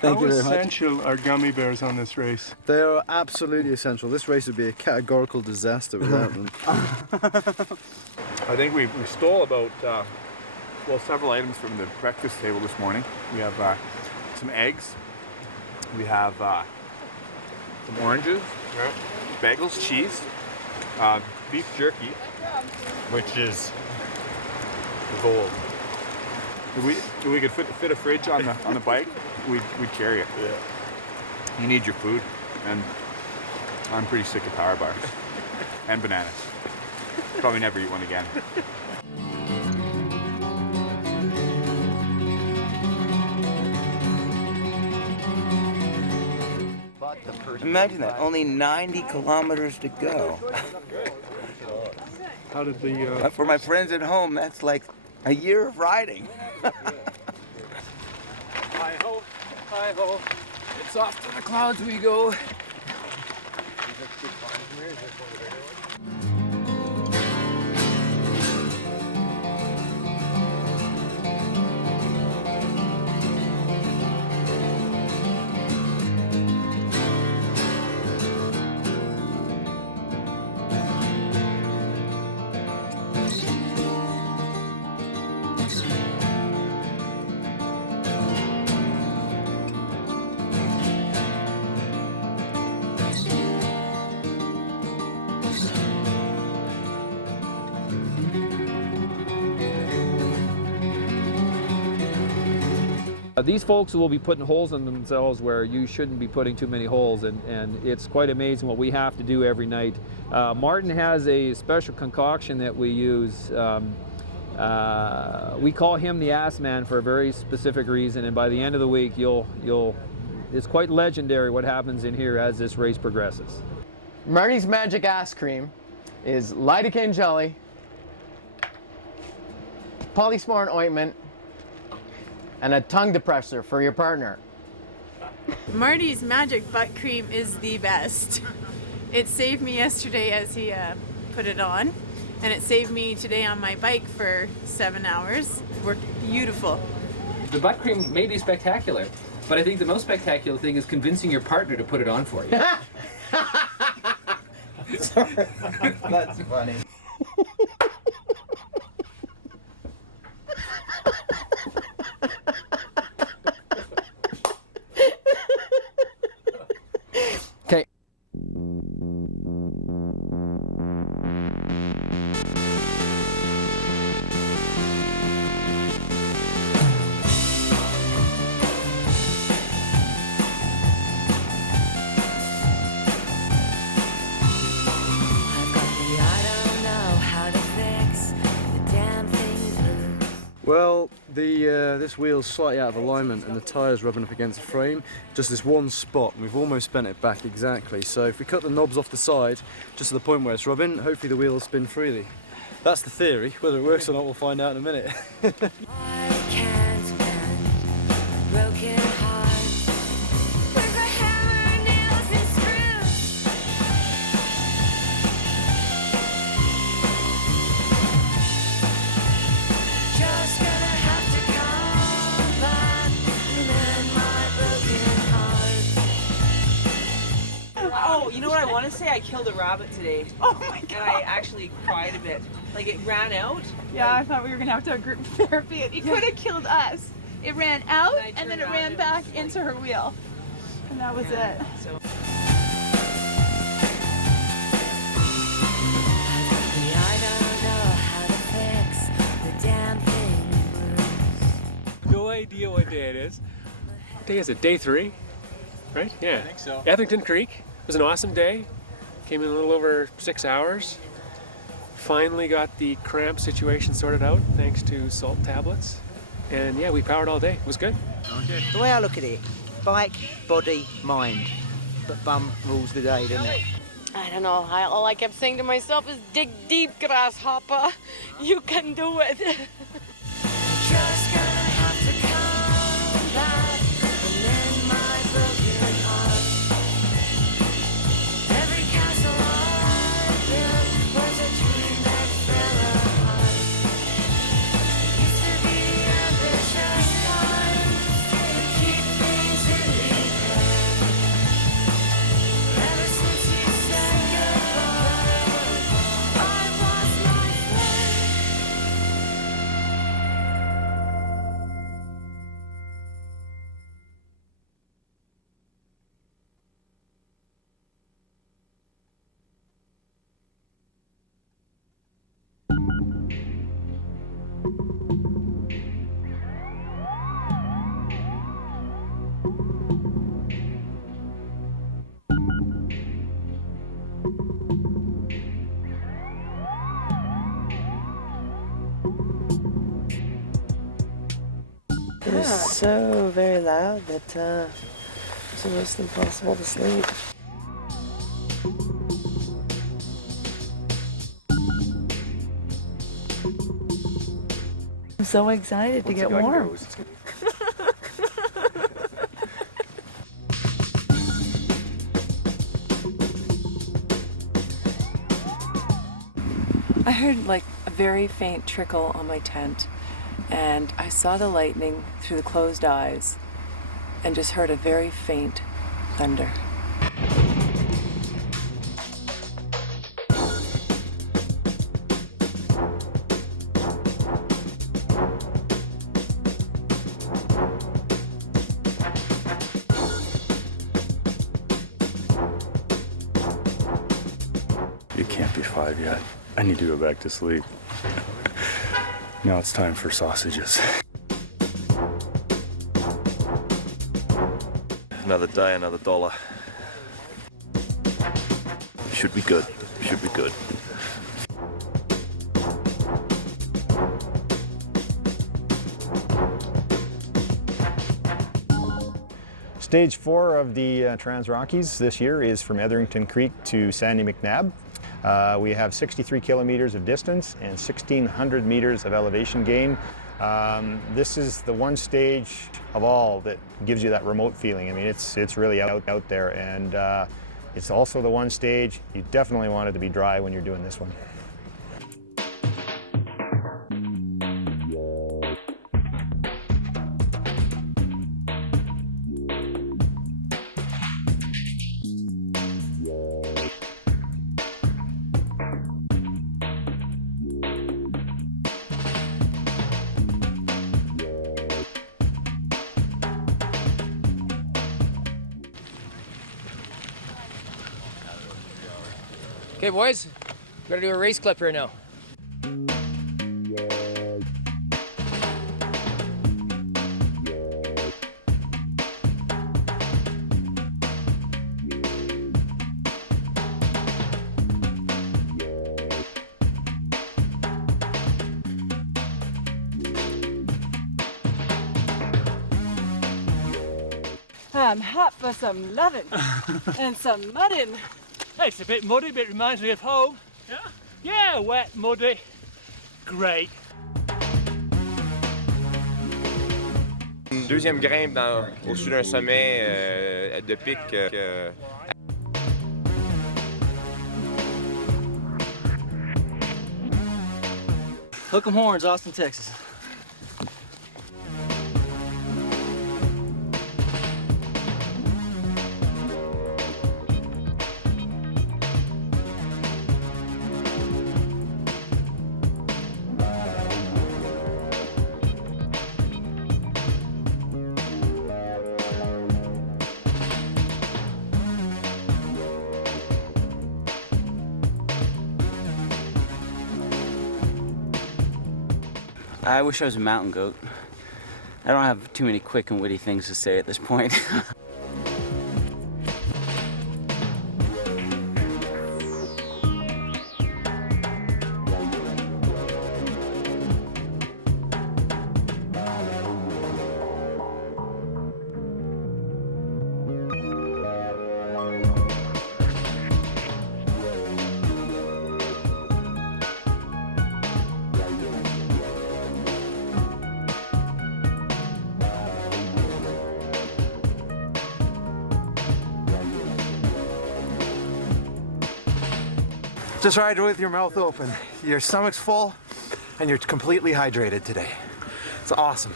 How essential are gummy bears on this race? They are absolutely essential. This race would be a categorical disaster without them. I think we stole about, well, several items from the breakfast table this morning. We have some eggs. We have some oranges, bagels, cheese, beef jerky, which is gold. If we could fit a fridge on the bike, we'd carry it. Yeah. You need your food, and I'm pretty sick of power bars and bananas. Probably never eat one again. Imagine that, only 90 kilometers to go. How did the... For my friends at home, that's like a year of riding. Hi-ho, hi-ho. It's off to the clouds we go. These folks will be putting holes in themselves where you shouldn't be putting too many holes, and it's quite amazing what we have to do every night. Martin has a special concoction that we use. We call him the Ass Man for a very specific reason, and by the end of the week it's quite legendary what happens in here as this race progresses. Marty's Magic Ass Cream is lidocaine jelly, polysporin ointment, and a tongue depressor for your partner. Marty's Magic Butt Cream is the best. It saved me yesterday as he put it on, and it saved me today on my bike for 7 hours. Worked beautiful. The butt cream may be spectacular, but I think the most spectacular thing is convincing your partner to put it on for you. Sorry. That's funny. Okay. Well, this wheel's slightly out of alignment and the tyre's rubbing up against the frame. Just this one spot, and we've almost bent it back exactly. So if we cut the knobs off the side, just to the point where it's rubbing, hopefully the wheel will spin freely. That's the theory. Whether it works or not, we'll find out in a minute. want to say I killed a rabbit today. Oh my God. And I actually cried a bit. Like it ran out. Yeah, I thought we were going to have to have group therapy. It could have killed us. It ran out and then it ran back into her wheel. And that was it. So. No idea what day it is. What day is it? Day 3? Right? Yeah. I think so. Etherington Creek. It was an awesome day. Came in a little over 6 hours. Finally got the cramp situation sorted out thanks to salt tablets. And yeah, we powered all day. It was good. Okay. The way I look at it, bike, body, mind. But bum rules the day, doesn't it? I don't know. All I kept saying to myself is, dig deep, grasshopper. You can do it. Just gonna have to come back and mend my broken heart. Every castle I built was a dream that fell apart. Used to be ambitious times to keep things in the air. Ever since you said goodbye, I've lost my friend. It was so very loud that it's almost impossible to sleep. I'm so excited to get warm. I heard like a very faint trickle on my tent, and I saw the lightning through the closed eyes and just heard a very faint thunder. It can't be 5 yet. I need to go back to sleep. Now it's time for sausages. Another day, another dollar. Should be good. Should be good. Stage 4 of the TransRockies this year is from Etherington Creek to Sandy McNabb. We have 63 kilometers of distance and 1,600 meters of elevation gain. This is the one stage of all that gives you that remote feeling. I mean, it's really out there, and it's also the one stage you definitely want it to be dry when you're doing this one. Okay, boys, we're gonna do a race clip here now. I'm hot for some loving and some mudding. It's a bit muddy, but it reminds me of home. Yeah? Yeah, wet, muddy. Great. Une deuxième grimpe au-dessus d'un sommet de pic. Hook 'em Horns, Austin, Texas. I wish I was a mountain goat. I don't have too many quick and witty things to say at this point. Just ride with your mouth open. Your stomach's full and you're completely hydrated today. It's awesome.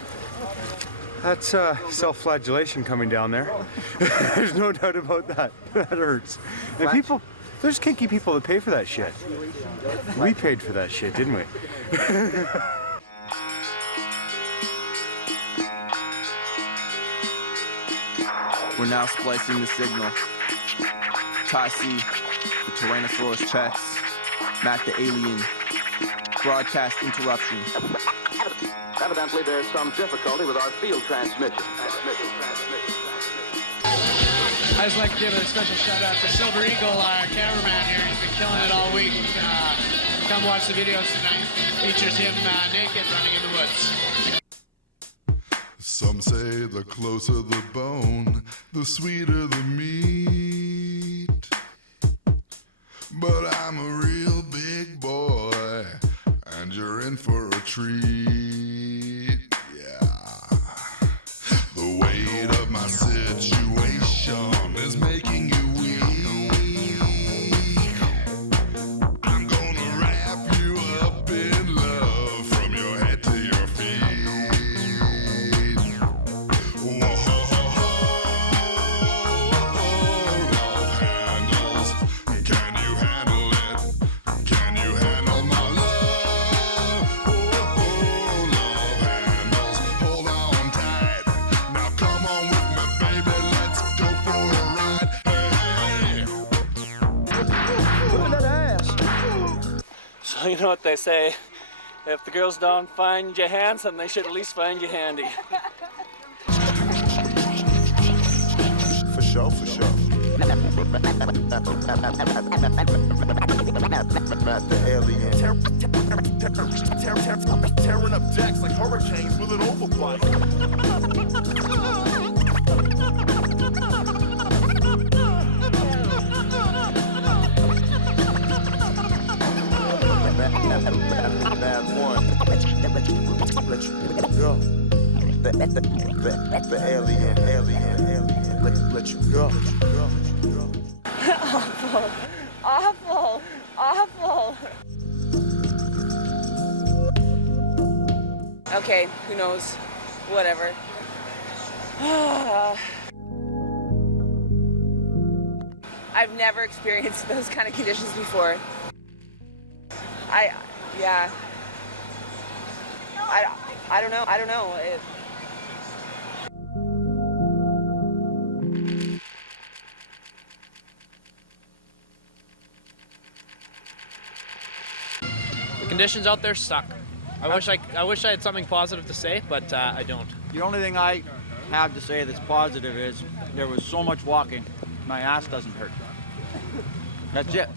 That's self-flagellation coming down there. There's no doubt about that. That hurts. And people, there's kinky people that pay for that shit. We paid for that shit, didn't we? We're now splicing the signal. Ty-C, the Tyrannosaurus checks. Mac the alien. Broadcast interruption. Evidently, there's some difficulty with our field transmission. I'd just like to give a special shout out to Silver Eagle, our cameraman here. He's been killing it all week. Come watch the videos tonight. Features him naked running in the woods. Some say the closer the bone, the sweeter the meat. But I'm a real big boy, and you're in for a treat. Yeah. The weight of my situation is making you weak. I'm gonna wrap you up in love from your head to your feet. Whoa, love handles. Can you handle it? Can you handle my love? Love handles. Hold on tight. Now come on with me, baby. Let's go for a ride. Hey. Look at that ass. So you know what they say, if the girls don't find you handsome, they should at least find you handy. For sure, for sure. Not the alien. Tearing up decks like hurricanes with an overbite. Bad one. Let you go. The alien. Let you go. Awful. Awful. Okay, who knows? Whatever. I've never experienced those kind of conditions before. Yeah. I don't know. The conditions out there suck. I wish I had something positive to say, but I don't. The only thing I have to say that's positive is there was so much walking, my ass doesn't hurt. That's it.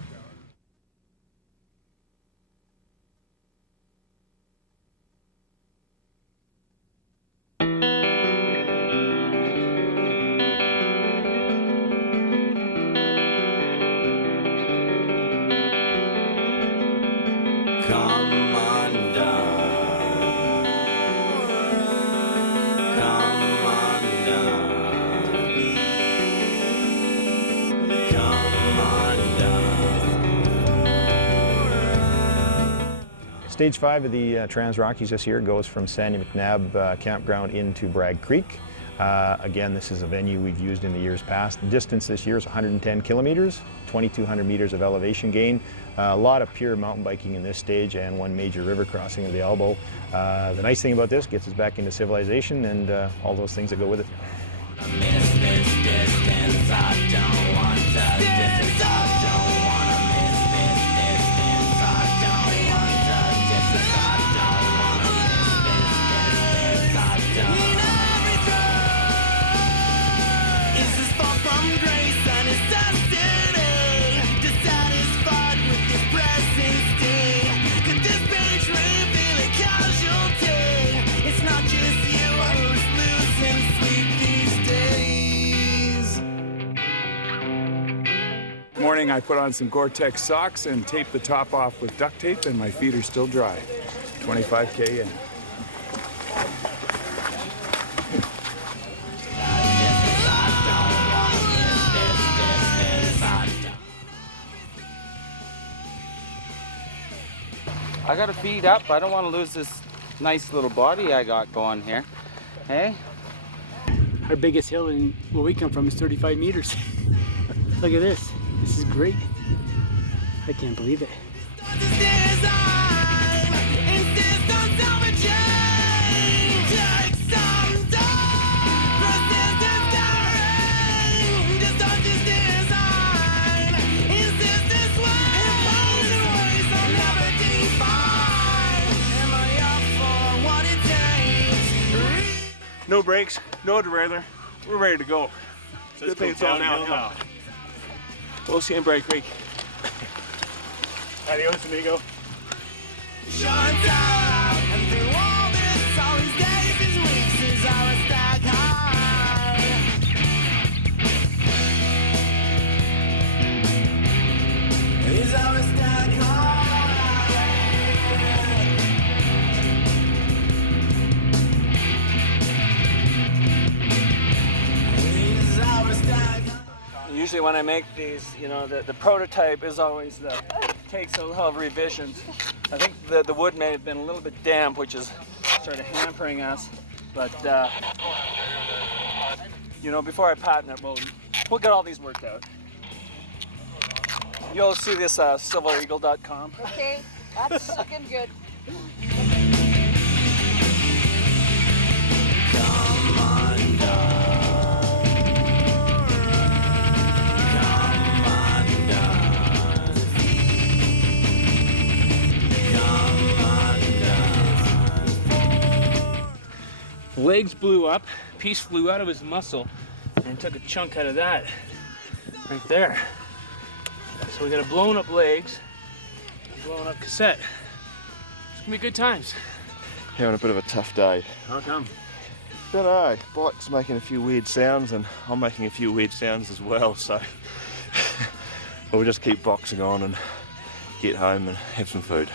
Come undone. Come undone. Come undone. Stage 5 of the TransRockies this year goes from Sandy McNabb Campground into Bragg Creek. Again, this is a venue we've used in the years past. The distance this year is 110 kilometers, 2,200 meters of elevation gain. A lot of pure mountain biking in this stage and one major river crossing of the Elbow. The nice thing about this gets us back into civilization and all those things that go with it. some grace and necessity, dissatisfied with this present state. Could this be reveal a casualty? It's not just you who's losing sleep these days. Morning, I put on some Gore-Tex socks and taped the top off with duct tape, and my feet are still dry. 25K in. I gotta feed up. I don't want to lose this nice little body I got going here. Hey? Our biggest hill in where we come from is 35 meters. Look at this. This is great. I can't believe it. No brakes, no derailleur. We're ready to go. Good thing it's all downhill. We'll see you in Bright Creek. Adios, amigo. Usually when I make these, you know, the prototype is always takes a lot of revisions. I think the wood may have been a little bit damp, which is sort of hampering us. But, you know, before I patent it, we'll get all these worked out. You'll see this silvereagle.com. Okay, that's looking good. Legs blew up, piece flew out of his muscle, and took a chunk out of that right there. So we got a blown up legs, a blown up cassette. It's gonna be good times. Having a bit of a tough day. How come? Don't know. Bike's making a few weird sounds, and I'm making a few weird sounds as well. So we'll just keep boxing on and get home and have some food.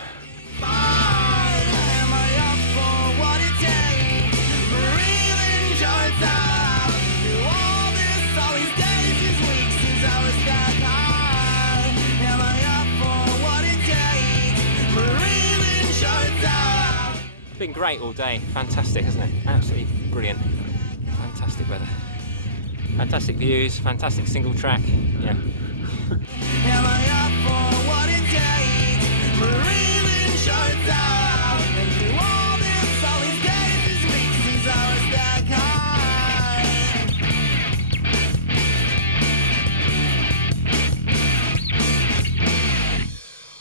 It's been great all day. Fantastic, hasn't it? Absolutely brilliant. Fantastic weather. Fantastic views, fantastic single track. Yeah.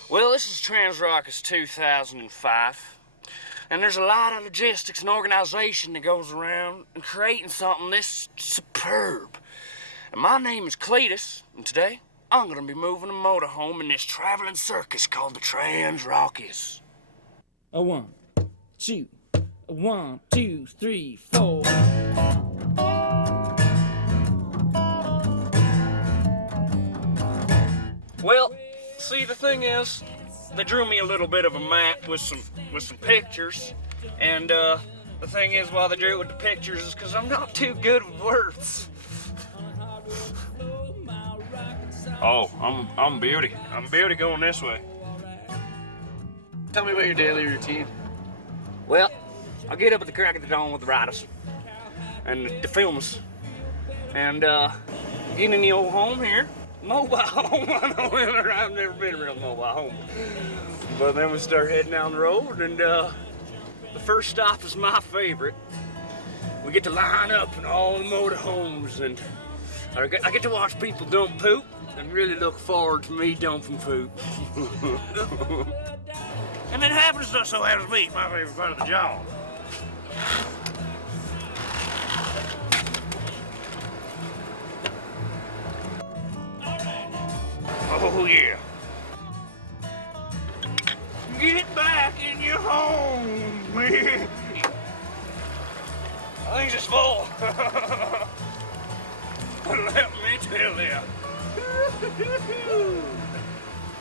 Well, this is TransRockies 2005. And there's a lot of logistics and organization that goes around in creating something this superb. And my name is Cletus, and today I'm gonna be moving a motorhome in this traveling circus called the TransRockies. A 1, 2, a 1, 2, 3, 4. Well, see, the thing is, they drew me a little bit of a map with some pictures, and the thing is, why they drew it with the pictures is because I'm not too good with words. Oh, I'm Beauty. I'm Beauty going this way. Tell me about your daily routine. Well, I get up at the crack of the dawn with the riders and the filmers, and get in the old home here. Mobile home. I know I've never been in a real mobile home. But then we start heading down the road, and the first stop is my favorite. We get to line up in all the motorhomes, and I get to watch people dump poop and really look forward to me dumping poop. And it happens to so happens to be my favorite part of the job. Oh, yeah. Get back in your home, man. Things is full. Let me tell you.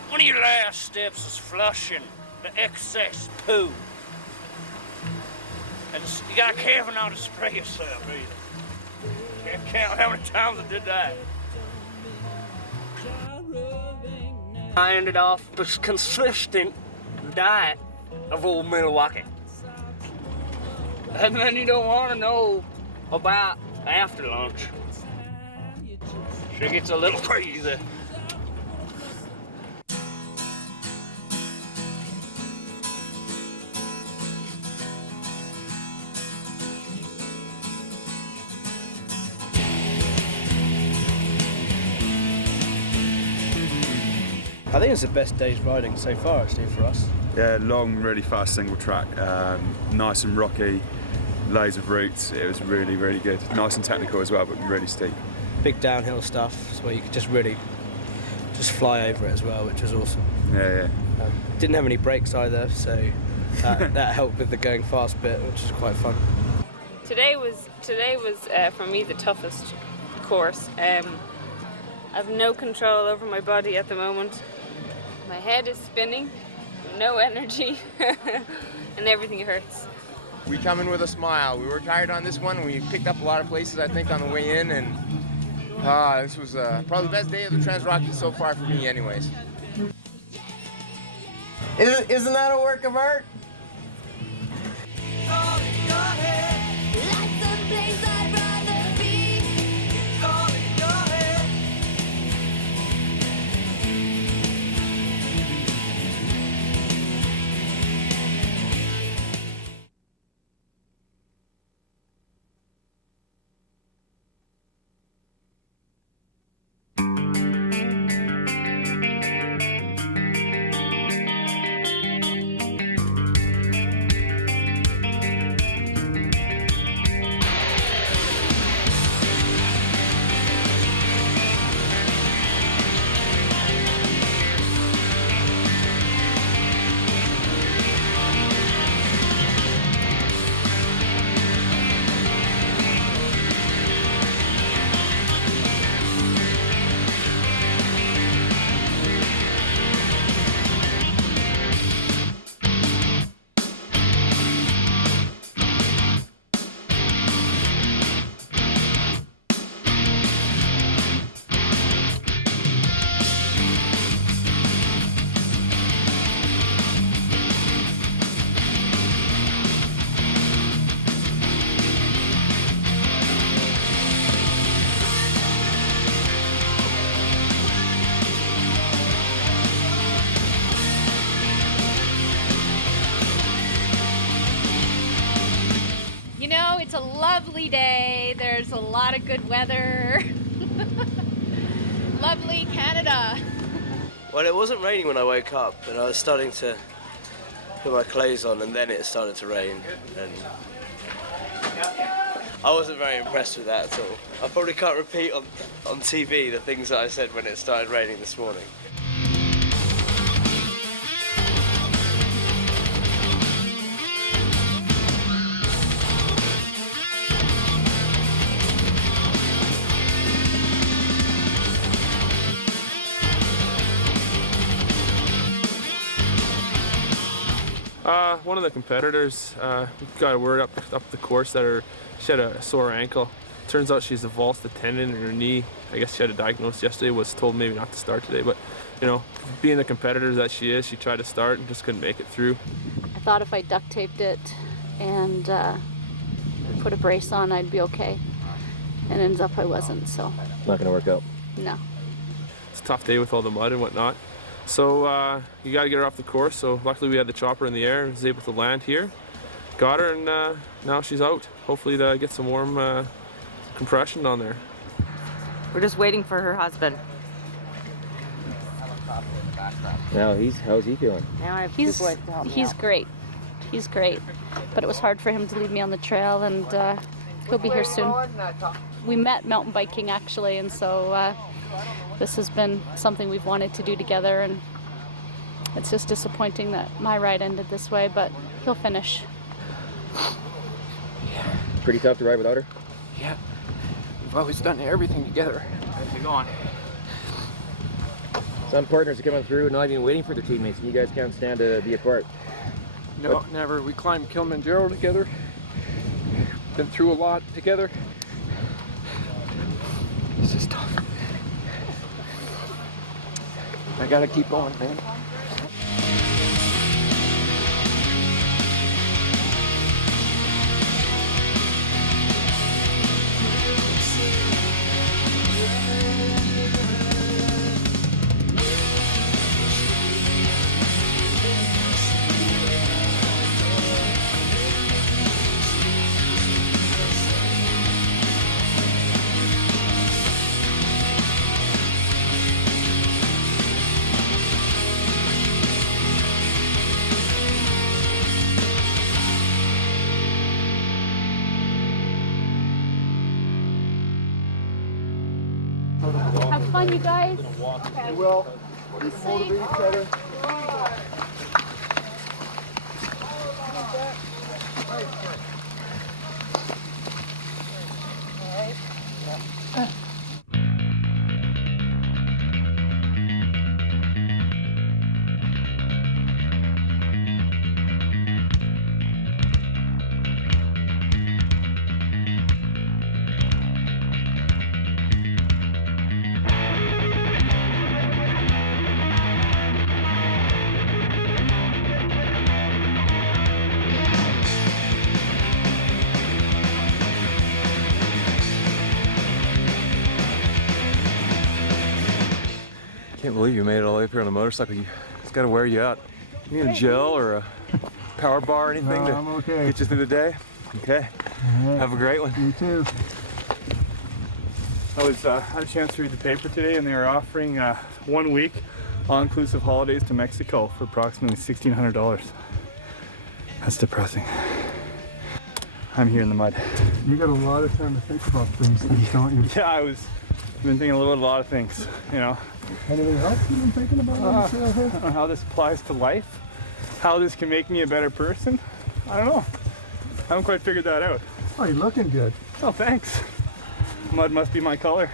One of your last steps is flushing the excess poo. And you gotta careful not to spray yourself either. Can't count how many times I did that. I ended off with a consistent diet of old Milwaukee. And then you don't want to know about after lunch. She gets a little crazy. I think it's the best day's riding so far, actually, for us. Yeah, long, really fast single track, nice and rocky, loads of roots. It was really, really good. Nice and technical as well, but really steep. Big downhill stuff, so you could just really fly over it as well, which was awesome. Yeah. Didn't have any brakes either, so that helped with the going fast bit, which was quite fun. Today was for me the toughest course. I have no control over my body at the moment. My head is spinning, no energy, and everything hurts. We come in with a smile. We worked hard on this one. We picked up a lot of places, I think, on the way in, and this was probably the best day of the TransRockies so far for me, anyways. Isn't that a work of art? You know, it's a lovely day. There's a lot of good weather. Lovely Canada. Well, it wasn't raining when I woke up, and I was starting to put my clothes on, and then it started to rain. And I wasn't very impressed with that at all. I probably can't repeat on TV the things that I said when it started raining this morning. One of the competitors got a word up the course that she had a sore ankle. Turns out she's avulsed the tendon in her knee. I guess she had a diagnosis yesterday, was told maybe not to start today, but you know, being the competitor that she is, she tried to start and just couldn't make it through. I thought if I duct taped it and put a brace on, I'd be okay. And ends up I wasn't, so. Not gonna work out. No. It's a tough day with all the mud and whatnot. So you got to get her off the course. So luckily we had the chopper in the air and was able to land here. Got her, and now she's out. Hopefully to get some warm compression on there. We're just waiting for her husband. Now how's he feeling? Now I have He's two boys to help me he's out. great. He's great. But it was hard for him to leave me on the trail, and he'll be here soon. We met mountain biking actually, and so this has been something we've wanted to do together, and it's just disappointing that my ride ended this way, but he'll finish. Pretty tough to ride without her? Yeah. We've always done everything together. How's it going? Some partners are coming through not even waiting for their teammates, and you guys can't stand to be apart. No, never. We climbed Kilimanjaro together. Been through a lot together. This is tough. I gotta keep on, man. Have fun, you guys. You will. Be Motivate each other. Can't believe you made it all the way up here on a motorcycle. It's got to wear you out. You need a gel or a power bar or anything to I'm okay. get you through the day? Okay. Right. Have a great one. You too. I had a chance to read the paper today, and they were offering 1 week all-inclusive holidays to Mexico for approximately $1,600. That's depressing. I'm here in the mud. You got a lot of time to think about things, don't you? Yeah, I've been thinking a lot of things, you know. Anything else you've been thinking about? How this applies to life, how this can make me a better person. I don't know. I haven't quite figured that out. Oh, you're looking good. Oh, thanks. Mud must be my color.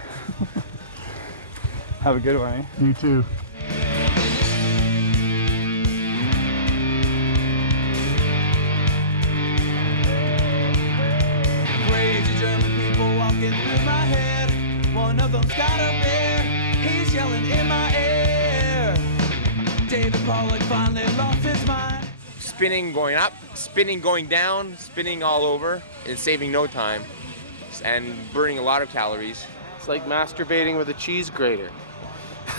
Have a good one, eh? You too. Crazy German people walking through my head. One of them's got a bear. He's yelling in my ear. David Pollock finally lost his mind. Spinning going up, spinning going down, spinning all over, and saving no time, and burning a lot of calories. It's like masturbating with a cheese grater.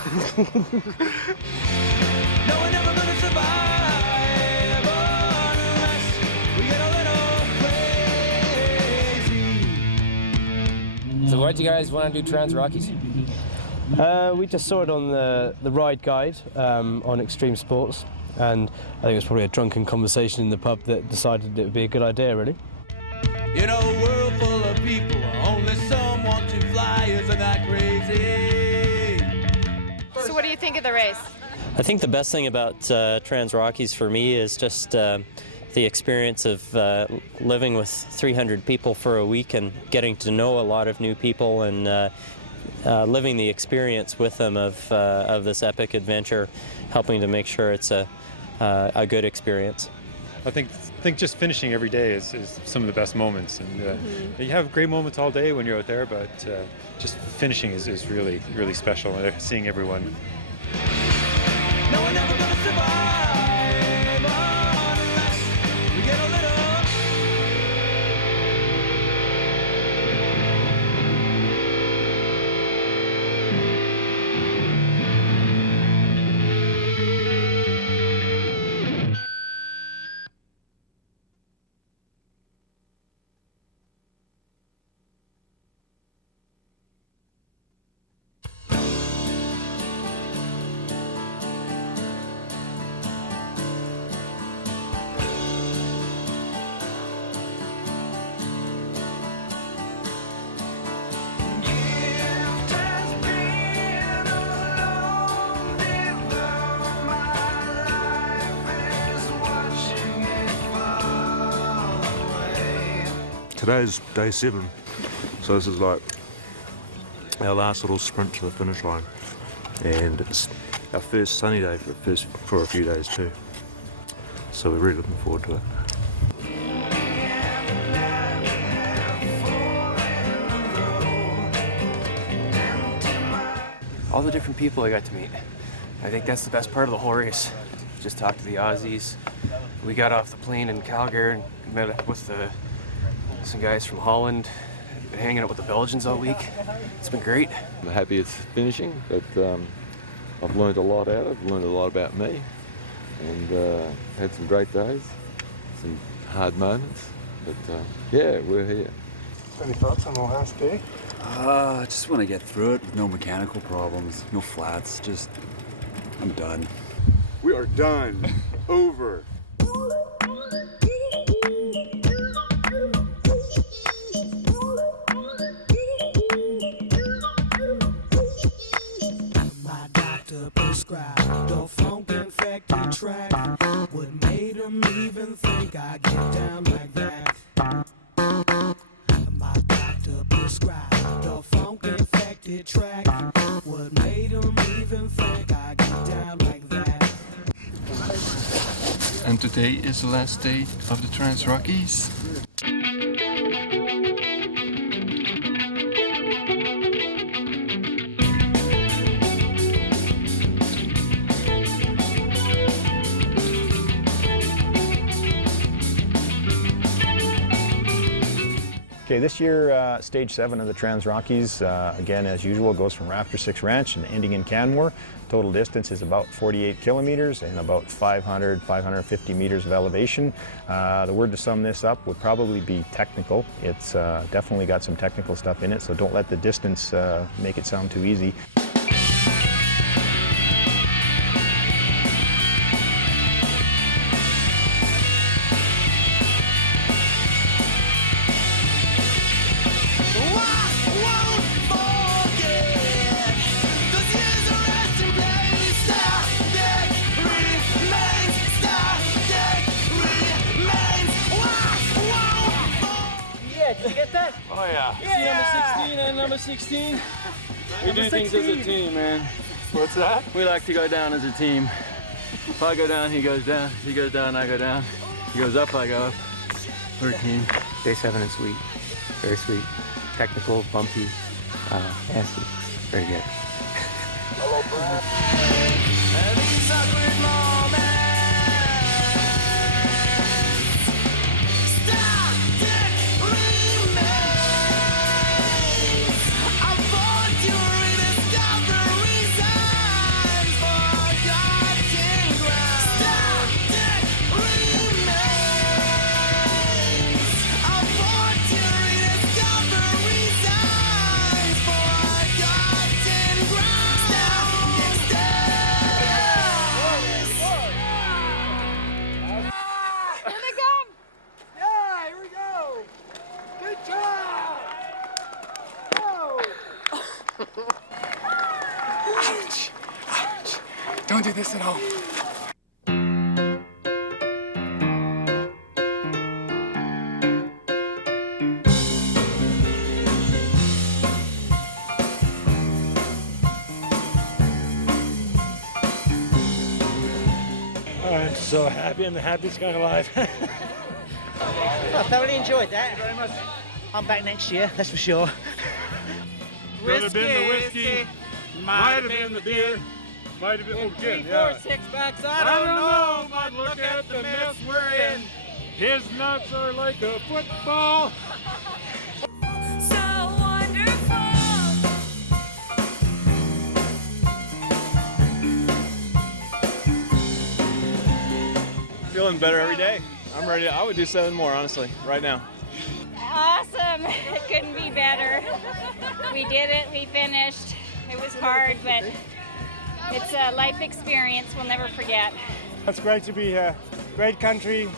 No one ever gonna survive unless we get a little crazy. So why'd you guys want to do TransRockies? We just saw it on the ride guide on Extreme Sports, and I think it was probably a drunken conversation in the pub that decided it would be a good idea, really. In a world full of people, only some want to fly. Isn't that crazy? So what do you think of the race? I think the best thing about TransRockies for me is just the experience of living with 300 people for a week and getting to know a lot of new people and living the experience with them of this epic adventure, helping to make sure it's a good experience. I think just finishing every day is some of the best moments, and you have great moments all day when you're out there, but just finishing is really, really special, seeing everyone. No one ever gonna survive unless we get a little. Today's day 7, so this is like our last little sprint to the finish line, and it's our first sunny day for a few days too. So we're really looking forward to it. All the different people I got to meet. I think that's the best part of the whole race. Just talk to the Aussies. We got off the plane in Calgary and met up with some guys from Holland. Been hanging out with the Belgians all week. It's been great. I'm happy it's finishing, but I've learned a lot out of it. I've learned a lot about me, and had some great days, some hard moments, but yeah, we're here. Any thoughts on the last day? I just want to get through it with no mechanical problems, no flats, just, I'm done. We are done. Over. My doctor prescribed a funk-infected track. What made him even think I'd get down like that? My doctor prescribed a funk-infected track. What made him even think I'd get down like that? And today is the last day of the TransRockies. Okay, this year, stage 7 of the TransRockies, again, as usual, goes from Rafter 6 Ranch and ending in Canmore. Total distance is about 48 kilometers and about 500, 550 meters of elevation. The word to sum this up would probably be technical. It's definitely got some technical stuff in it, so don't let the distance make it sound too easy. Did you get that? Oh yeah. See number 16 and number 16? We do things as a team, man. What's that? We like to go down as a team. If I go down, he goes down. If he goes down, I go down. He goes up, I go up. We're a team. Day 7 is sweet. Very sweet. Technical, bumpy, nasty. Very good. Hello, Brad. These awkward moments. Stop, dick, remains. I'm born to rediscover reasons for forgotten ground. Stop, dick, remains. I'm born to rediscover reasons for forgotten ground. Stop, dick, Here they come! Yeah, here we go! Good job! Go! Ouch! Ouch! Don't do this at home. I'm so happy. I'm the happiest guy alive. I thoroughly enjoyed that. Very much. I'm back next year, that's for sure. Could have been the whiskey, might have been the beer, might have been, oh, again, yeah. 3, 4, 6 packs, I don't know, but look at the mess we're in. His nuts are like a football. So wonderful. Feeling better every day. I'm ready. I would do 7 more, honestly, right now. Awesome. It couldn't be better. We did it. We finished. It was hard, but it's a life experience we'll never forget. It's great to be here. Great country,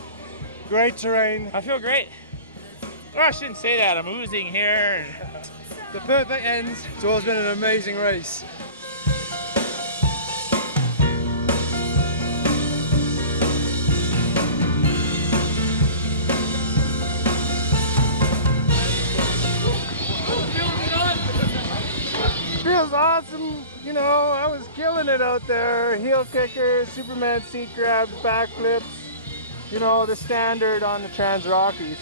great terrain. I feel great. Well, I shouldn't say that. I'm oozing here. The perfect end to what's been an amazing race. was awesome. You know, I was killing it out there. Heel kickers, Superman seat grabs, backflips. You know, the standard on the TransRockies.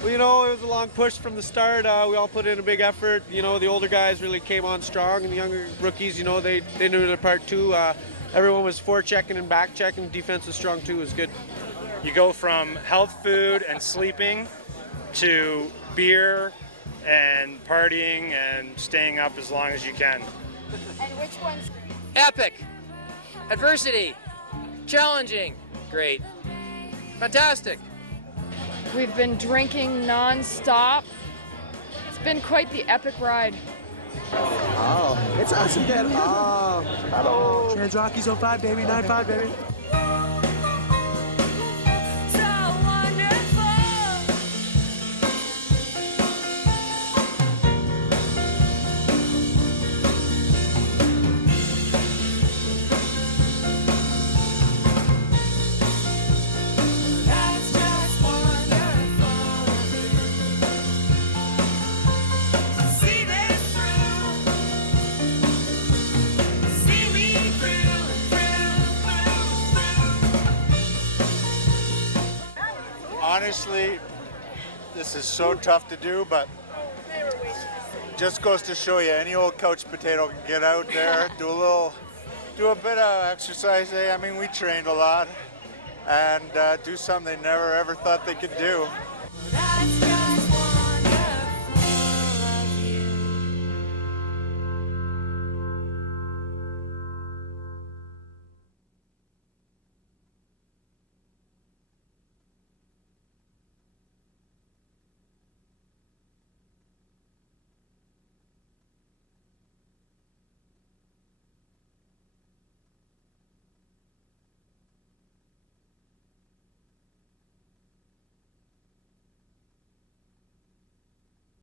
Well, you know, it was a long push from the start. We all put in a big effort. You know, the older guys really came on strong, and the younger rookies, you know, they knew their part too. Everyone was forechecking and back checking. Defense was strong too. It was good. You go from health food and sleeping to beer and partying and staying up as long as you can. And which one's epic? Adversity. Challenging. Great. Fantastic. We've been drinking non-stop. It's been quite the epic ride. Oh, it's us again. Oh, hello. TransRockies 05, baby. 95, baby. Honestly, this is so tough to do, but just goes to show you any old couch potato can get out there, do a bit of exercise. I mean, we trained a lot and do something they never ever thought they could do.